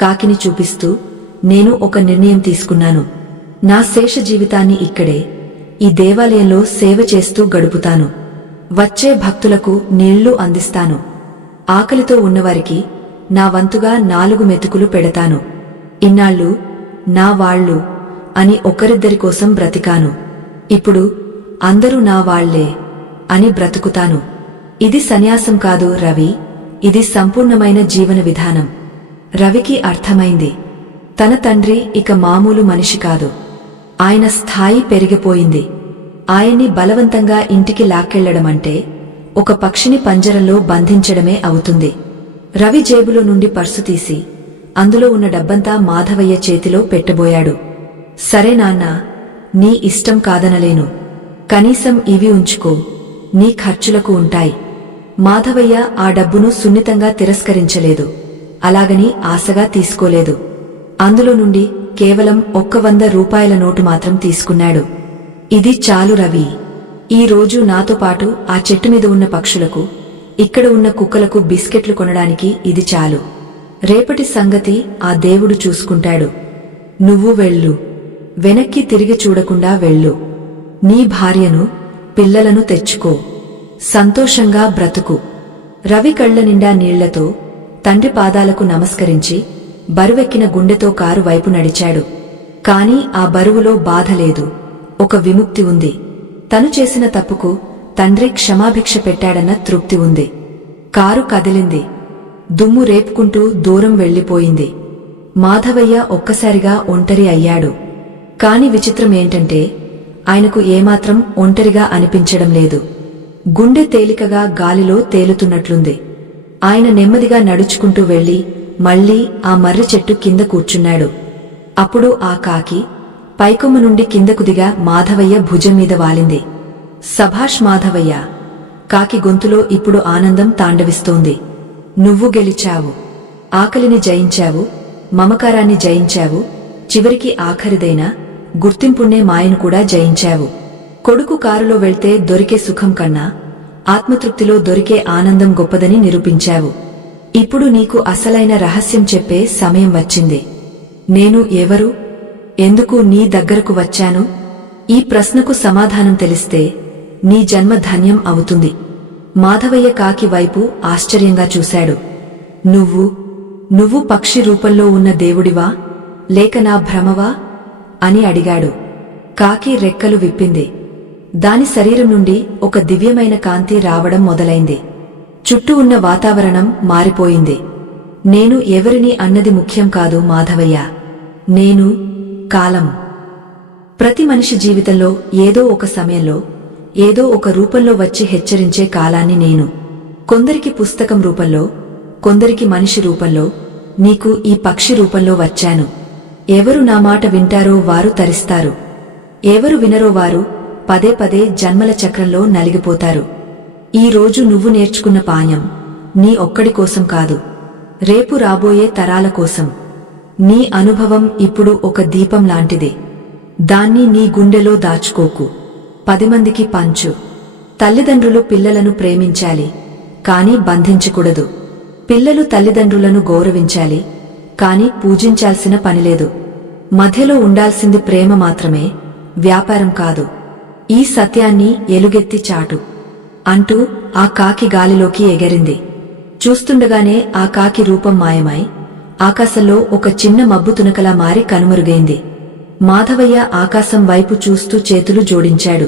కాకిని చూపిస్తూ నేను ఒక నిర్ణయం తీసుకున్నాను. నా శేష జీవితాన్ని ఇక్కడే, ఈ దేవాలయంలో సేవ చేస్తూ గడుపుతాను. వచ్చే భక్తులకు నీళ్లు అందిస్తాను. ఆకలితో ఉన్నవారికి నా వంతుగా 4 మెతుకులు పెడతాను. ఇన్నాళ్ళు నా వాళ్ళు అని ఒకరిద్దరి కోసం బ్రతికాను. ఇప్పుడు అందరూ నా వాళ్లే అని బ్రతుకుతాను. ఇది సన్యాసం కాదు రవి, ఇది సంపూర్ణమైన జీవన విధానం. రవికి అర్థమైంది. తన తండ్రి ఇక మామూలు మనిషి కాదు. ఆయన స్థాయి పెరిగిపోయింది. ఆయన్ని బలవంతంగా ఇంటికి లాక్కెళ్లడమంటే ఒక పక్షిని పంజరంలో బంధించడమే అవుతుంది. రవి జేబులో నుండి పర్సు తీసి అందులో ఉన్న డబ్బంతా మాధవయ్య చేతిలో పెట్టబోయాడు. సరే నాన్నా, నీ ఇష్టం కాదనలేను. కనీసం ఇవి ఉంచుకో, నీ ఖర్చులకు ఉంటాయి. మాధవయ్య ఆ డబ్బును సున్నితంగా తిరస్కరించలేదు. అలాగని ఆశగా తీసుకోలేదు. అందులో నుండి కేవలం 100 రూపాయల నోటు మాత్రం తీసుకున్నాడు. ఇది చాలు రవి. ఈ రోజు నాతో పాటు ఆ చెట్టు మీద ఉన్న పక్షులకు, ఇక్కడ ఉన్న కుక్కలకు బిస్కెట్లు కొనడానికి ఇది చాలు. రేపటి సంగతి ఆ దేవుడు చూసుకుంటాడు. నువ్వు వెళ్ళు, వెనక్కి తిరిగి చూడకుండా వెళ్ళు. నీ భార్యను, పిల్లలను తెచ్చుకో. సంతోషంగా బ్రతుకు. రవి కళ్ల నిండా నీళ్లతో తండ్రి పాదాలకు నమస్కరించి బరువెక్కిన గుండెతో కారు వైపు నడిచాడు. కాని ఆ బరువులో బాధ లేదు, ఒక విముక్తి ఉంది. తను చేసిన తప్పుకు తండ్రి క్షమాభిక్ష పెట్టాడన్న తృప్తి ఉంది. కారు కదిలింది. దుమ్ము రేపుకుంటూ దూరం వెళ్లిపోయింది. మాధవయ్య ఒక్కసారిగా ఒంటరి అయ్యాడు. కాని విచిత్రం ఏంటంటే ఆయనకు ఏమాత్రం ఒంటరిగా అనిపించడం లేదు. గుండె తేలికగా గాలిలో తేలుతున్నట్లుంది. ఆయన నెమ్మదిగా నడుచుకుంటూ వెళ్లి మళ్లీ ఆ మర్రి చెట్టు కింద కూర్చున్నాడు. అప్పుడు ఆ కాకి పైకొమ్మ నుండి కిందకు దిగా మాధవయ్య భుజం మీద వాలింది. సభాష్ మాధవయ్య. కాకి గొంతులో ఇప్పుడు ఆనందం తాండవిస్తోంది. నువ్వు గెలిచావు. ఆకలిని జయించావు, మమకారాన్ని జయించావు, చివరికి ఆఖరిదైన గుర్తింపున్నే మాయను కూడా జయించావు. కొడుకు కారులో వెళ్తే దొరికే సుఖం కన్నా ఆత్మతృప్తిలో దొరికే ఆనందం గొప్పదని నిరూపించావు. ఇప్పుడు నీకు అసలైన రహస్యం చెప్పే సమయం వచ్చింది. నేను ఎవరు, ఎందుకు నీ దగ్గరకు వచ్చాను? ఈ ప్రశ్నకు సమాధానం తెలిస్తే నీ జన్మ ధన్యం అవుతుంది. మాధవయ్య కాకి వైపు ఆశ్చర్యంగా చూశాడు. నువ్వు పక్షి రూపంలో ఉన్న దేవుడివా, లేక నా భ్రమవా అని అడిగాడు. కాకి రెక్కలు విప్పింది. దాని శరీరం నుండి ఒక దివ్యమైన కాంతి రావడం మొదలైంది. చుట్టూ ఉన్న వాతావరణం మారిపోయింది. నేను ఎవరిని అన్నది ముఖ్యం కాదు మాధవయ్య. నేను కాలం. ప్రతి మనిషి జీవితంలో ఏదో ఒక సమయంలో ఏదో ఒక రూపంలో వచ్చి హెచ్చరించే కాలాన్ని నేను. కొందరికి పుస్తకం రూపంలో, కొందరికి మనిషి రూపంలో, నీకు ఈ పక్షి రూపంలో వచ్చాను. ఎవరు నా మాట వింటారో వారు తరిస్తారు, ఎవరు వినరో వారు పదే పదే జన్మల చక్రంలో నలిగిపోతారు. ఈ రోజు నువ్వు నేర్చుకున్న పాఠం నీ ఒక్కడి కోసం కాదు, రేపు రాబోయే తరాల కోసం. నీ అనుభవం ఇప్పుడు ఒక దీపం లాంటిది. దాన్ని నీ గుండెలో దాచుకోకు, 10 మందికి పంచు. తల్లిదండ్రులు పిల్లలను ప్రేమించాలి, కాని బంధించకూడదు. పిల్లలు తల్లిదండ్రులను గౌరవించాలి, కాని పూజించాల్సిన పనిలేదు. మధ్యలో ఉండాల్సింది ప్రేమ మాత్రమే, వ్యాపారం కాదు. ఈ సత్యాన్ని ఎలుగెత్తి చాటు అంటూ ఆ కాకి గాలిలోకి ఎగిరింది. చూస్తుండగానే ఆ కాకి రూపం మాయమై ఆకాశంలో ఒక చిన్న మబ్బు తునకలా మారి కనుమరుగైంది. మాధవయ్య ఆకాశం వైపు చూస్తూ చేతులు జోడించాడు.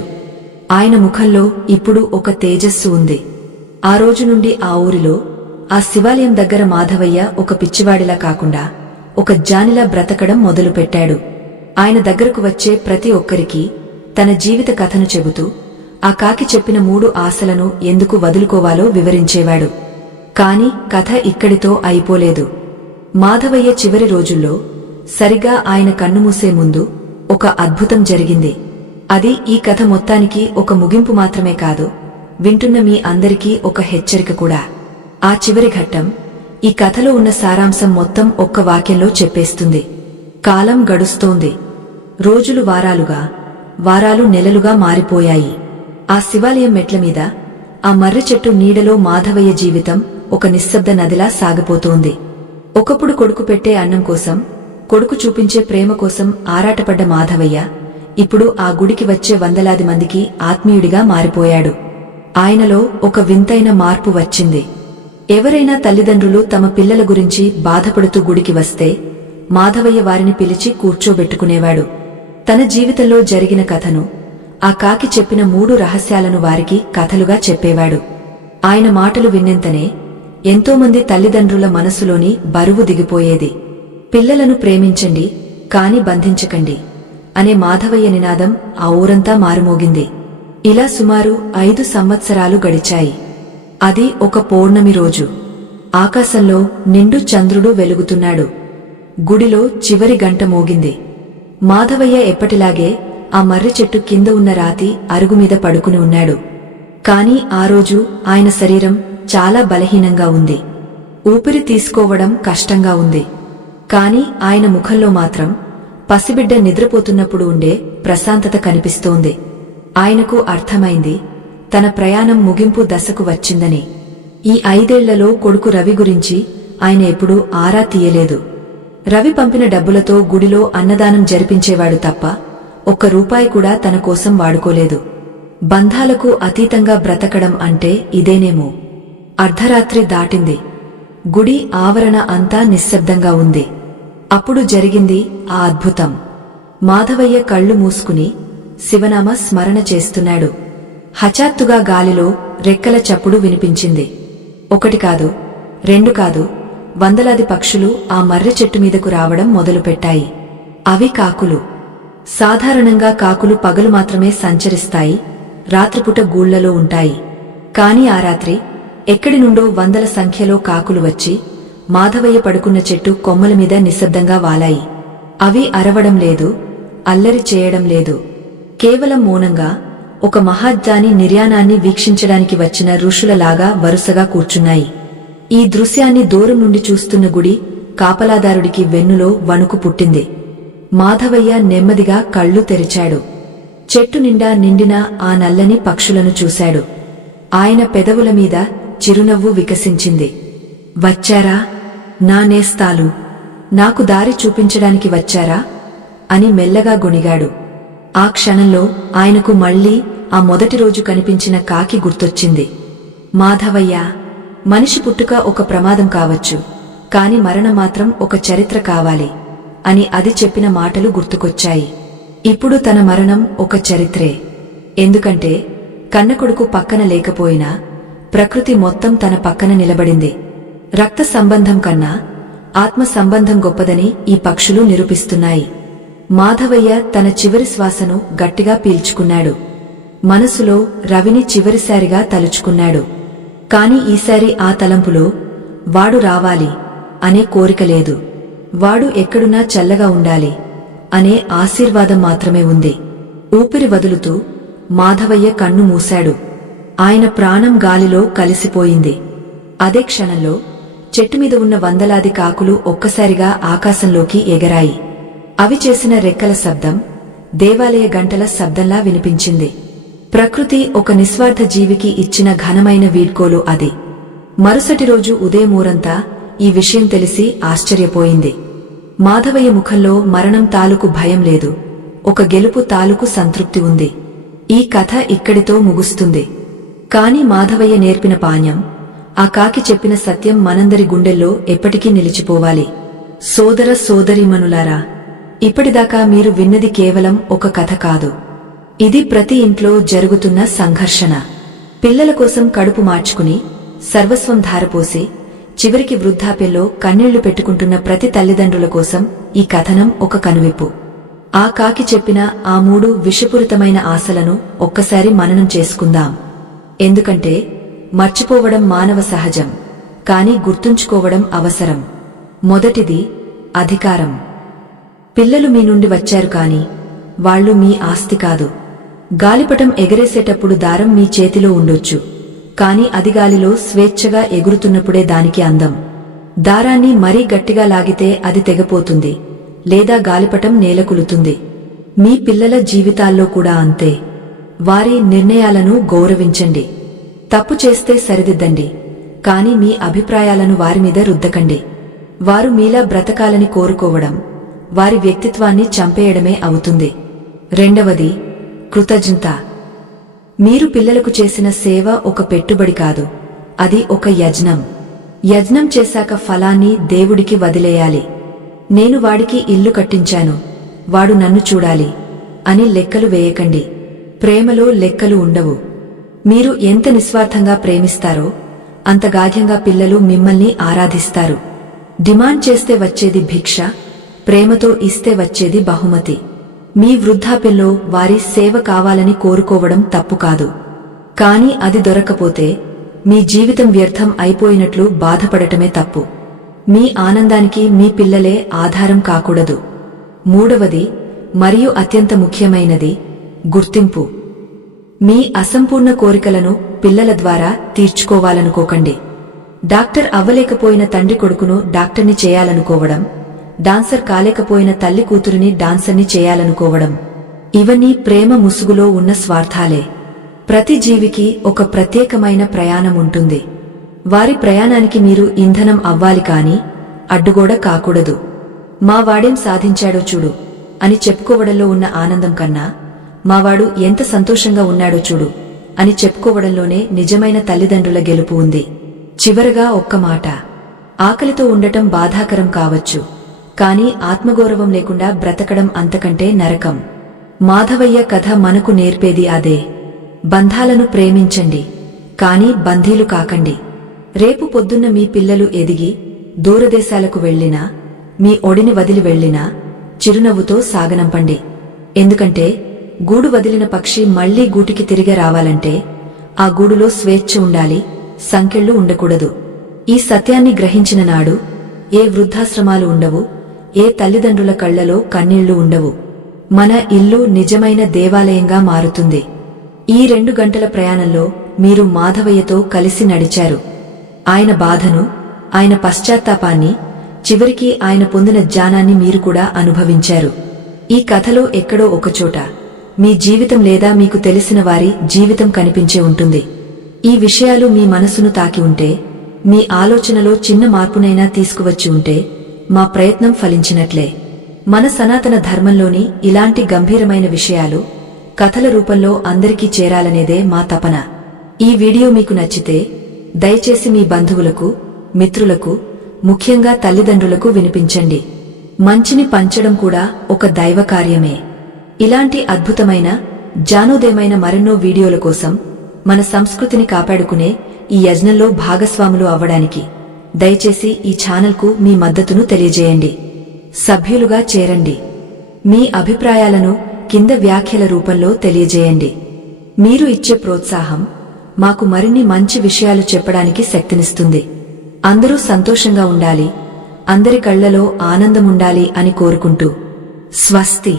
ఆయన ముఖంలో ఇప్పుడు ఒక తేజస్సు ఉంది. ఆ రోజు నుండి ఆ ఊరిలో, ఆ శివాలయం దగ్గర మాధవయ్య ఒక పిచ్చివాడిలా కాకుండా ఒక జానిలా బ్రతకడం మొదలుపెట్టాడు. ఆయన దగ్గరకు వచ్చే ప్రతి ఒక్కరికి తన జీవిత కథను చెబుతూ ఆ కాకి చెప్పిన 3 ఆశలను ఎందుకు వదులుకోవాలో వివరించేవాడు. కాని కథ ఇక్కడితో అయిపోలేదు. మాధవయ్య చివరి రోజుల్లో సరిగా ఆయన కన్నుమూసే ముందు ఒక అద్భుతం జరిగింది. అది ఈ కథ మొత్తానికి ఒక ముగింపు మాత్రమే కాదు, వింటున్న మీ అందరికీ ఒక హెచ్చరిక కూడా. ఆ చివరి ఘట్టం ఈ కథలో ఉన్న సారాంశం మొత్తం ఒక్క వాక్యంలో చెప్పేస్తుంది. కాలం గడుస్తోంది. రోజులు వారాలుగా, వారాలు నెలలుగా మారిపోయాయి. ఆ శివాలయం మెట్లమీద, ఆ మర్రి చెట్టు నీడలో మాధవయ్య జీవితం ఒక నిశ్శబ్ద నదిలా సాగిపోతోంది. ఒకప్పుడు కొడుకు పెట్టే అన్నం కోసం, కొడుకు చూపించే ప్రేమ కోసం ఆరాటపడ్డ మాధవయ్య ఇప్పుడు ఆ గుడికి వచ్చే వందలాది మందికి ఆత్మీయుడిగా మారిపోయాడు. ఆయనలో ఒక వింతైన మార్పు వచ్చింది. ఎవరైనా తల్లిదండ్రులు తమ పిల్లల గురించి బాధపడుతూ గుడికి వస్తే మాధవయ్య వారిని పిలిచి కూర్చోబెట్టుకునేవాడు. తన జీవితంలో జరిగిన కథను, ఆ కాకి చెప్పిన 3 రహస్యాలను వారికి కథలుగా చెప్పేవాడు. ఆయన మాటలు విన్నెంతనే ఎంతోమంది తల్లిదండ్రుల మనసులోని బరువు దిగిపోయేది. పిల్లలను ప్రేమించండి, కాని బంధించకండి అనే మాధవయ్య నినాదం ఆ ఊరంతా మారుమోగింది. ఇలా సుమారు 5 సంవత్సరాలు గడిచాయి. అది ఒక పౌర్ణమి రోజు. ఆకాశంలో నిండు చంద్రుడు వెలుగుతున్నాడు. గుడిలో చివరి గంట మోగింది. మాధవయ్య ఎప్పటిలాగే ఆ మర్రి చెట్టు కింద ఉన్న రాతి అరుగుమీద పడుకుని ఉన్నాడు. కాని ఆ రోజు ఆయన శరీరం చాలా బలహీనంగా ఉంది. ఊపిరి తీసుకోవడం కష్టంగా ఉంది. కాని ఆయన ముఖంలో మాత్రం పసిబిడ్డ నిద్రపోతున్నప్పుడు ఉండే ప్రశాంతత కనిపిస్తోంది. ఆయనకు అర్థమైంది, తన ప్రయాణం ముగింపు దశకు వచ్చిందని. ఈ 5 ఏళ్లలో కొడుకు రవి గురించి ఆయన ఎప్పుడూ ఆరా తీయలేదు. రవి పంపిన డబ్బులతో గుడిలో అన్నదానం జరిపించేవాడు తప్ప ఒక్క రూపాయి కూడా తన కోసం వాడుకోలేదు. బంధాలకు అతీతంగా బ్రతకడం అంటే ఇదేనేమో. అర్ధరాత్రి దాటింది. గుడి ఆవరణ అంతా నిశ్శబ్దంగా ఉంది. అప్పుడు జరిగింది ఆ అద్భుతం. మాధవయ్య కళ్ళు మూసుకుని శివనామ స్మరణ చేస్తున్నాడు. హఠాత్తుగా గాలిలో రెక్కల చప్పుడు వినిపించింది. 1 కాదు, 2 కాదు, వందలాది పక్షులు ఆ మర్రి చెట్టు మీదకు రావడం మొదలుపెట్టాయి. అవి కాకులు. సాధారణంగా కాకులు పగలు మాత్రమే సంచరిస్తాయి, రాత్రిపూట గూళ్లలో ఉంటాయి. కాని ఆ రాత్రి ఎక్కడి నుండో వందల సంఖ్యలో కాకులు వచ్చి మాధవయ్య పడుకున్న చెట్టు కొమ్మల మీద నిశ్శబ్దంగా వాలాయి. అవి అరవడం లేదు, అల్లరి చేయడం లేదు. కేవలం మౌనంగా ఒక మహాజ్ఞాని నిర్యాణాన్ని వీక్షించడానికి వచ్చిన ఋషులలాగా వరుసగా కూర్చున్నాయి. ఈ దృశ్యాన్ని దూరం నుండి చూస్తున్న గుడి కాపలాదారుడికి వెన్నులో వణుకు పుట్టింది. మాధవయ్య నెమ్మదిగా కళ్ళు తెరిచాడు. చెట్టు నిండా నిండిన ఆ నల్లని పక్షులను చూశాడు. ఆయన పెదవుల మీద చిరునవ్వు వికసించింది. వచ్చారా నా నేస్తాలు, నాకు దారి చూపించడానికి వచ్చారా అని మెల్లగా గొణిగాడు. ఆ క్షణంలో ఆయనకు మళ్లీ ఆ మొదటి రోజు కనిపించిన కాకి గుర్తొచ్చింది. మాధవయ్య, మనిషి పుట్టుక ఒక ప్రమాదం కావచ్చు, కాని మరణం మాత్రం ఒక చరిత్ర కావాలి అని అది చెప్పిన మాటలు గుర్తుకొచ్చాయి. ఇప్పుడు తన మరణం ఒక చరిత్రే. ఎందుకంటే కన్నకొడుకు పక్కన లేకపోయినా ప్రకృతి మొత్తం తన పక్కన నిలబడింది. రక్త సంబంధం కన్నా ఆత్మ సంబంధం గొప్పదని ఈ పక్షులు నిరూపిస్తున్నాయి. మాధవయ్య తన చివరి శ్వాసను గట్టిగా పీల్చుకున్నాడు. మనసులో రవిని చివరిసారిగా తలుచుకున్నాడు. కాని ఈసారి ఆ తలంపులో వాడు రావాలి అనే కోరిక లేదు. వాడు ఎక్కడున్నా చల్లగా ఉండాలి అనే ఆశీర్వాదం మాత్రమే ఉంది. ఊపిరి వదులుతూ మాధవయ్య కన్ను మూశాడు. ఆయన ప్రాణం గాలిలో కలిసిపోయింది. అదే క్షణంలో చెట్టుమీద ఉన్న వందలాది కాకులు ఒక్కసారిగా ఆకాశంలోకి ఎగరాయి. అవి చేసిన రెక్కల శబ్దం దేవాలయ గంటల శబ్దంలా వినిపించింది. ప్రకృతి ఒక నిస్వార్థ జీవికి ఇచ్చిన ఘనమైన వీడ్కోలు అది. మరుసటి రోజు ఉదయమూరంతా ఈ విషయం తెలిసి ఆశ్చర్యపోయింది. మాధవయ్య ముఖంలో మరణం తాలూకు భయం లేదు, ఒక గెలుపు తాలూకు సంతృప్తి ఉంది. ఈ కథ ఇక్కడితో ముగుస్తుంది. కాని మాధవయ్య నేర్పిన పాణ్యం, ఆ కాకి చెప్పిన సత్యం మనందరి గుండెల్లో ఎప్పటికీ నిలిచిపోవాలి. సోదర సోదరీమణులారా, ఇప్పటిదాకా మీరు విన్నది కేవలం ఒక కథ కాదు. ఇది ప్రతి ఇంట్లో జరుగుతున్న సంఘర్షణ. పిల్లల కోసం కడుపు మార్చుకుని సర్వస్వం ధారపోసి చివరికి వృద్ధాప్యంలో కన్నీళ్లు పెట్టుకుంటున్న ప్రతి తల్లిదండ్రుల కోసం ఈ కథనం ఒక కనువిప్పు. ఆ కాకి చెప్పిన ఆ 3 విషపూరితమైన ఆశలను ఒక్కసారి మననం చేసుకుందాం. ఎందుకంటే మర్చిపోవడం మానవ సహజం, కాని గుర్తుంచుకోవడం అవసరం. మొదటిది అధికారం. పిల్లలు మీ నుండి వచ్చారు కాని వాళ్లు మీ ఆస్తి కాదు. గాలిపటం ఎగరేసేటప్పుడు దారం మీ చేతిలో ఉండొచ్చు, కాని అది గాలిలో స్వేచ్ఛగా ఎగురుతున్నప్పుడే దానికి అందం. దారాన్ని మరీ గట్టిగా లాగితే అది తెగపోతుంది, లేదా గాలిపటం నేలకులుతుంది. మీ పిల్లల జీవితాల్లో కూడా అంతే. వారి నిర్ణయాలను గౌరవించండి. తప్పు చేస్తే సరిదిద్దండి, కాని మీ అభిప్రాయాలను వారిమీద రుద్దకండి. వారు మీలా బ్రతకాలని కోరుకోవడం వారి వ్యక్తిత్వాన్ని చంపేయడమే అవుతుంది. రెండవది కృతజ్ఞత. మీరు పిల్లలకు చేసిన సేవ ఒక పెట్టుబడి కాదు, అది ఒక యజ్ఞం. యజ్ఞం చేశాక ఫలాన్ని దేవుడికి వదిలేయాలి. నేను వాడికి ఇల్లు కట్టించాను, వాడు నన్ను చూడాలి అని లెక్కలు వేయకండి. ప్రేమలో లెక్కలు ఉండవు. మీరు ఎంత నిస్వార్థంగా ప్రేమిస్తారో అంత గాఢ్యంగా పిల్లలు మిమ్మల్ని ఆరాధిస్తారు. డిమాండ్ చేస్తే వచ్చేది భిక్ష, ప్రేమతో ఇస్తే వచ్చేది బహుమతి. మీ వృద్ధాప్యంలో వారి సేవ కావాలని కోరుకోవడం తప్పు కాదు, కాని అది దొరక్కపోతే మీ జీవితం వ్యర్థం అయిపోయినట్లు బాధపడటమే తప్పు. మీ ఆనందానికి మీ పిల్లలే ఆధారం కాకూడదు. మూడవది మరియు అత్యంత ముఖ్యమైనది గుర్తింపు. మీ అసంపూర్ణ కోరికలను పిల్లల ద్వారా తీర్చుకోవాలనుకోకండి. డాక్టర్ అవ్వలేకపోయిన తండ్రి కొడుకును డాక్టర్ని చేయాలనుకోవడం, డాన్సర్ కాలేకపోయిన తల్లి కూతురిని డాన్సర్ని చేయాలనుకోవడం, ఇవన్నీ ప్రేమ ముసుగులో ఉన్న స్వార్థాలే. ప్రతి జీవికి ఒక ప్రత్యేకమైన ప్రయాణం ఉంటుంది. వారి ప్రయాణానికి మీరు ఇంధనం అవ్వాలి కాని అడ్డుగోడ కాకూడదు. మా వాడేం సాధించాడో చూడు అని చెప్పుకోవడంలో ఉన్న ఆనందం కన్నా మావాడు ఎంత సంతోషంగా ఉన్నాడో చూడు అని చెప్పుకోవడంలోనే నిజమైన తల్లిదండ్రుల గెలుపు ఉంది. చివరగా ఒక్క మాట. ఆకలితో ఉండటం బాధాకరం కావచ్చు, కాని ఆత్మగౌరవం లేకుండా బ్రతకడం అంతకంటే నరకం. మాధవయ్య కథ మనకు నేర్పేది అదే. బంధాలను ప్రేమించండి, కాని బంధీలు కాకండి. రేపు పొద్దున్న మీ పిల్లలు ఎదిగి దూరదేశాలకు వెళ్లినా, మీ ఒడిని వదిలి వెళ్లినా చిరునవ్వుతో సాగనంపండి. ఎందుకంటే గూడు వదిలిన పక్షి మళ్లీ గూటికి తిరిగి రావాలంటే ఆ గూడులో స్వేచ్ఛ ఉండాలి, సంకెళ్లు ఉండకూడదు. ఈ సత్యాన్ని గ్రహించిన నాడు ఏ వృద్ధాశ్రమాలు ఉండవు, ఏ తల్లిదండ్రుల కళ్లలో కన్నీళ్లు ఉండవు. మన ఇల్లు నిజమైన దేవాలయంగా మారుతుంది. ఈ 2 గంటల ప్రయాణంలో మీరు మాధవయ్యతో కలిసి నడిచారు. ఆయన బాధను, ఆయన పశ్చాత్తాపాన్ని, చివరికి ఆయన పొందిన జ్ఞానాన్ని మీరు కూడా అనుభవించారు. ఈ కథలో ఎక్కడో ఒకచోట మీ జీవితం లేదా మీకు తెలిసిన వారి జీవితం కనిపించే ఉంటుంది. ఈ విషయాలు మీ మనసును తాకి ఉంటే, మీ ఆలోచనలో చిన్న మార్పునైనా తీసుకువచ్చి ఉంటే మా ప్రయత్నం ఫలించినట్లే. మన సనాతన ధర్మంలోని ఇలాంటి గంభీరమైన విషయాలు కథల రూపంలో అందరికీ చేరాలనేదే మా తపన. ఈ వీడియో మీకు నచ్చితే దయచేసి మీ బంధువులకు, మిత్రులకు, ముఖ్యంగా తల్లిదండ్రులకు వినిపించండి. మంచిని పంచడం కూడా ఒక దైవ కార్యమే. ఇలాంటి అద్భుతమైన జానోదేమైన మరెన్నో వీడియోల కోసం మన సంస్కృతిని కాపాడుకునే ఈ యజ్ఞంలో భాగస్వాములు అవ్వడానికి దయచేసి ఈ ఛానల్కు మీ మద్దతును తెలియజేయండి. సభ్యులుగా చేరండి. మీ అభిప్రాయాలను కింద వ్యాఖ్యల రూపంలో తెలియజేయండి. మీరు ఇచ్చే ప్రోత్సాహం మాకు మరిన్ని మంచి విషయాలు చెప్పడానికి శక్తినిస్తుంది. అందరూ సంతోషంగా ఉండాలి, అందరి కళ్లలో ఆనందముండాలి అని కోరుకుంటూ స్వస్తి.